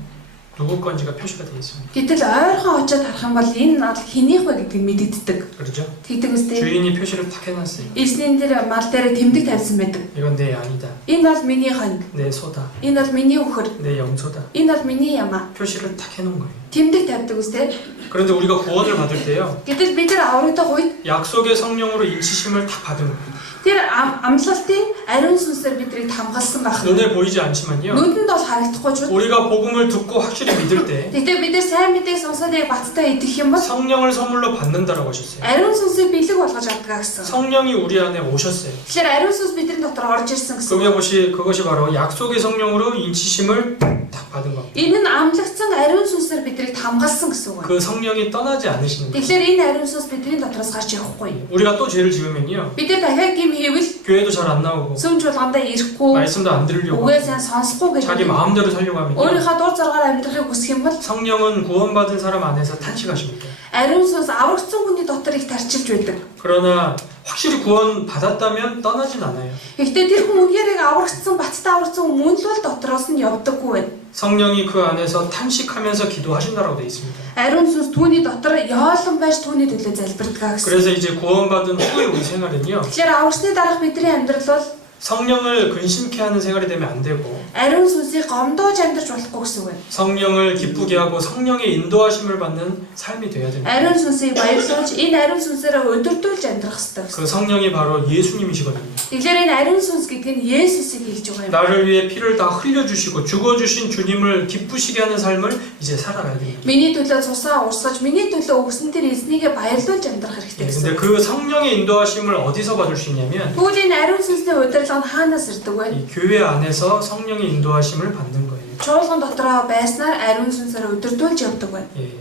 누구 건지가 표시가 되어 있습니다. Гэтэл ойрхон очиод харах юм бол энэ над хэнийх вэ гэдгийг мэдэгддэг. 그렇죠? Тэгдэг үстэй. 주인이 표시를 탁 해놨어요. Эзний тэр мал дээр тэмдэг тавьсан байдаг. 이건 내 양이다. Энэ бол миний хонь. 내 소다. Энэ бол миний өхөр. 내 영소다. Энэ бол миний ямаа. 표시를 탁 해놓은 거예요. Тэмдэг тавьдаг үстэй. 그런데 우리가 구원을 받을 때요. Гэтэл бид нар аврагдах үед 약속의 성령으로 인치심을 탁 받은 거예요. тэр амлалтын ариун сүнсээр биднийг хамгаалсан байх. 눈에 보이지 않지만요. Нүдэнд бол харагдахгүй ч 우리가 복음을 듣고 확실히 믿을 때 тэгтээ бид нар сайн мэдээг сонсоод яг баттай идэх юм бол 성령을 선물로 받는다라고 하셨어요. ариун сүнсийг бэлэг болгож авдаг гэсэн. 성령이 우리 안에 오셨어요. Тэгэхээр 아리ун сүнс бидний дотор орж ирсэн гэсэн. 그것이 바로 약속의 성령으로 인치심을 탁 받은 겁니다. Энэ нь амлагдсан ариун сүнсээр биднийг хамгаалсан гэсэн үг. 그 성령이 떠나지 않으시는 거예요. Тэгэхээр энэ ариун сүнс бидний дотроос гарч явахгүй. 우리가 또 죄를 지으면요. Бид нар дахиад гим хийвэл 교회도 잘 안 나오고 сүмж болгондоо ирэхгүй, 말씀도 안 들으려고 үгээ сайн сонсохгүй 자기 гэж 마음대로 살려고 하면요. өөрийнхөө дур зоргоор амьдрахыг хүсэх юм бол 성령은 구원받은 사람 안에서 탄식하십니다. ариун сүнс аврагдсан хүний дотор их тарчилж байдаг. 그러나 확실히 구원 받았다면 떠나진 않아요. Гэхдээ тэр хүн үнээр аврагдсан, баттай аврагдсан мөн л бол дотроос нь явдаггүй байна. 성령이 그 안에서 탄식하면서 기도하신다라고 되어 있습니다. 아리ун сүнс түүний дотор яолон байж түүний төлөө залбирдаг гэсэн. 그래서 이제 구원받은 후에 우리 생활은요. Тэгэхээр аврагсны дараах бидний амьдрал бол 성령을 근심케 하는 생활이 되면 안 되고 아리ун сүнсийг гомдоож амьдрч болохгүй гэсэн үг байна. 성령을 기쁘게 하고 성령의 인도하심을 받는 삶이 돼야 됩니다. 아리ун сүнсийг баярлуулж энэ 아리ун сүнсээр өдөрдүүлж амьдрах хэрэгтэй. 그 성령이 바로 예수님이시거든요. Тэгэхээр энэ ариун сүнс гэдэг нь Есүсийг хэлж байгаа юм. 나를 위해 피를 다 흘려주시고 죽어주신 주님을 기쁘시게 하는 삶을 이제 살아가야 됩니다. Миний төлөө цусаа урсгаж, миний төлөө өгсөн тэр эзнийгээ баярлуулж амьдрах хэрэгтэй 근데 гэсэн. 그 성령의 인도하심을 어디서 받을 수 있냐면 Түүний 아리ун сүнсний удирдлага нь хаанаас ирдэг вэ? 이 교회 안에서 성령의 인도하심을 받는 거예요. Чуулган дотроо байснаар ариун сүнсээр өдөрдүүлж явдаг байна. 예,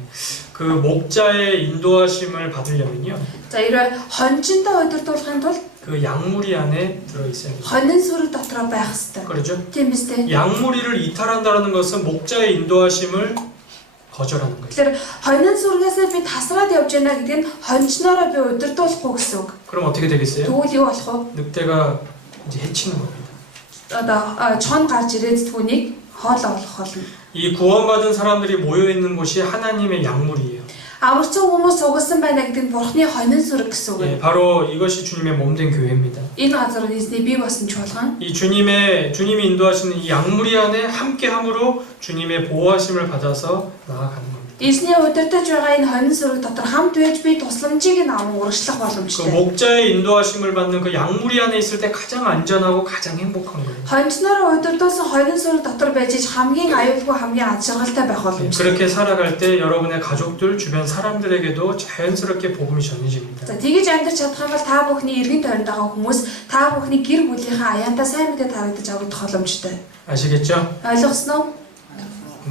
그 목자의 인도하심을 받으려면요, За хэрвээ хончиндоо өдөрдүүлэхин тулд 그 양무리 안에 들어 있어야 돼요. хонин сүрэг дотроо байх хэрэгтэй. 그렇죠? Тийм биз дээ. 양무리를 이탈한다는 것은 목자의 인도하심을 거절하는 거예요. Тэгэхээр хонин сүргээс би тасраад явж байна гэдэг нь хончноороо би удирдуулахгүй гэсэн үг. 그럼 어떻게 되겠어요? Тэгвэл юу болох вэ? 늑대가 이제 해치는 겁니다. Одоо чон гарч ирээд түүнийг хоолоо болох болно. 이 구원받은 사람들이 모여 있는 곳이 하나님의 약물이에요. Аварцсан хүмүүс сугалсан байна гэдэг нь Бурхны хонин сүрэг гэсэн үг. 예, 바로 이것이 주님의 몸된 교회입니다. Энэ газар нь эзний бий болсон чуулган. 이 주님이 인도하시는 이 약물이 안에 함께함으로 주님의 보호하심을 받아서 나아가는 겁니다. Эзний удирдах байгаа энэ хонин сүрэг дотор хамт байж би тусламжийг нь аван урагшлах 그 боломжтой. 목자의 인도하심을 받는 그 약물이 안에 있을 때 가장 안전하고 가장 행복한 거예요. Хончноороо удирдуулсан хонин сүрэг дотор байж хамгийн аюулгүй хамгийн аз жаргалтай байх боломжтой. 그렇게 살아갈 때 여러분의 가족들, 주변 사람들에게도 자연스럽게 복음이 전해집니다. За тэгэж амьдарч чадах юм бол та бүхний эргэн тойронд байгаа хүмүүс та бүхний гэр бүлийнхаа аяантай сайн мэдээ тарагдаж авах боломжтой. 아시겠죠? Ойлгосноо?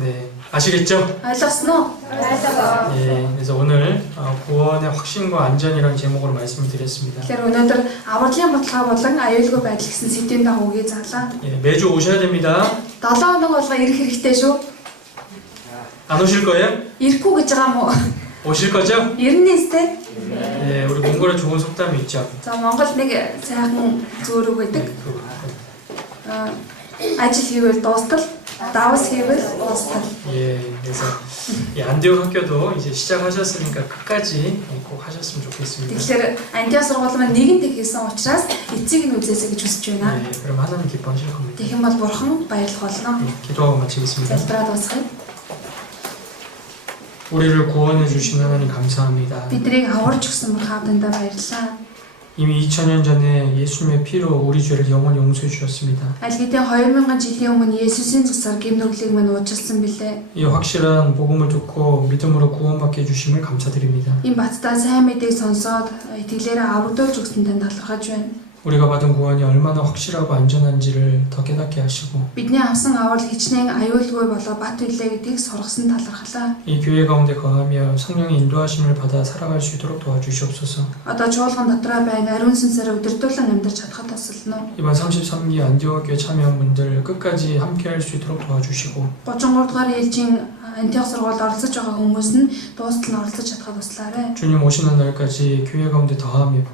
네, 아시겠죠? Ойлгосноо? 예, 그래서 오늘 구원의 확신과 안전이라는 제목으로 말씀을 드렸습니다. Тэгэхээр өнөөдөр авралын баталгаа болон аюулгүй байдал гэсэн сэдвийн дагуу үгээ зарлаа. 예, 매주 오셔야 됩니다. 7 хоног болго ирэх хэрэгтэй шүү. 안 오실 거예요? Ирэхгүй гэж байгаа мó? 오실 거죠? Ирнэ сте. 예, 우리 몽골에 좋은 속담이 있죠. За Монгол нэг сайхан зөөрөг байдаг. Ажил хийвэл дуустал, давс хийвэл уустал. 예, 그래서 이 안디옥 학교도 이제 시작하셨으니까 끝까지 꼭 하셨으면 좋겠습니다. Тэгэхээр андиа сургууль маань нэгэнт хийсэн учраас эцэг нь үзээсэй гэж хүсэж байна. 네, 그럼 하나님 기뻐하실 겁니다. Тэгэх юм бол бурхан баярлах болно. 네, 기도하고 마치겠습니다. Залбираад дуусгая. 우리를 구원해 주신 하나님 감사합니다. Биднийг аварж өгсөн бүр хаадандаа баярлалаа. 이미 2000년 전에 예수님의 피로 우리 죄를 영원히 용서해 주셨습니다. Аль хэдийн 2000 жилийн өмнө Есүсийн цусаар гимнүглийг мань уучлсан билээ. 이 확실한 복음을 듣고 믿음으로 구원받게 해주심을 감사드립니다. Энэ баттай сайн мэдээг сонсоод итгэлээрээ аврагдуулж өгсөн танд талархаж байна. 우리가 받은 구원이 얼마나 확실하고 안전한지를 더 깨닫게 하시고 Бидний авсан аврал хичнээн аюулгүй болоо бат үлээ гэдгийг сургасан талархлаа. 이 교회 가운데 거하며 성령의 인도하심을 받아 살아갈 수 있도록 도와주시옵소서. Одоо чуулган дотроо байна ариун сүнсээр өдөртүүлэн амьдарч чадхад тусална. 이번 33기 안디옥 교회 참여한 분들 끝까지 함께할 수 있도록 도와주시고 33 дугаар ээлжийн антиох сургуульд оролцож байгаа хүмүүс нь дуустал нь оролцож чадхад туслаарай. 주님 오시는 날까지 교회 가운데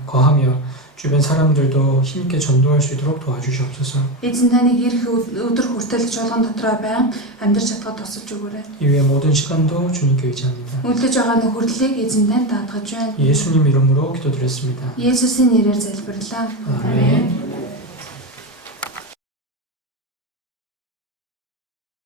거하며 주변 사람들도 힘있게 전도할 수 있도록 도와주시옵소서. Эзэн таныг ирэх өдөр хүртэл чуулган дотроо байн амьдарч чадхад тусалж өгөөрэй. 이후의 모든 시간도 주님께 의지합니다. Үлдэж байгаа нөхөрлөлийг эзэн танд даатгаж байна. 예수님 이름으로 기도드렸습니다. Есүсийн нэрээр залбирлаа. 아멘.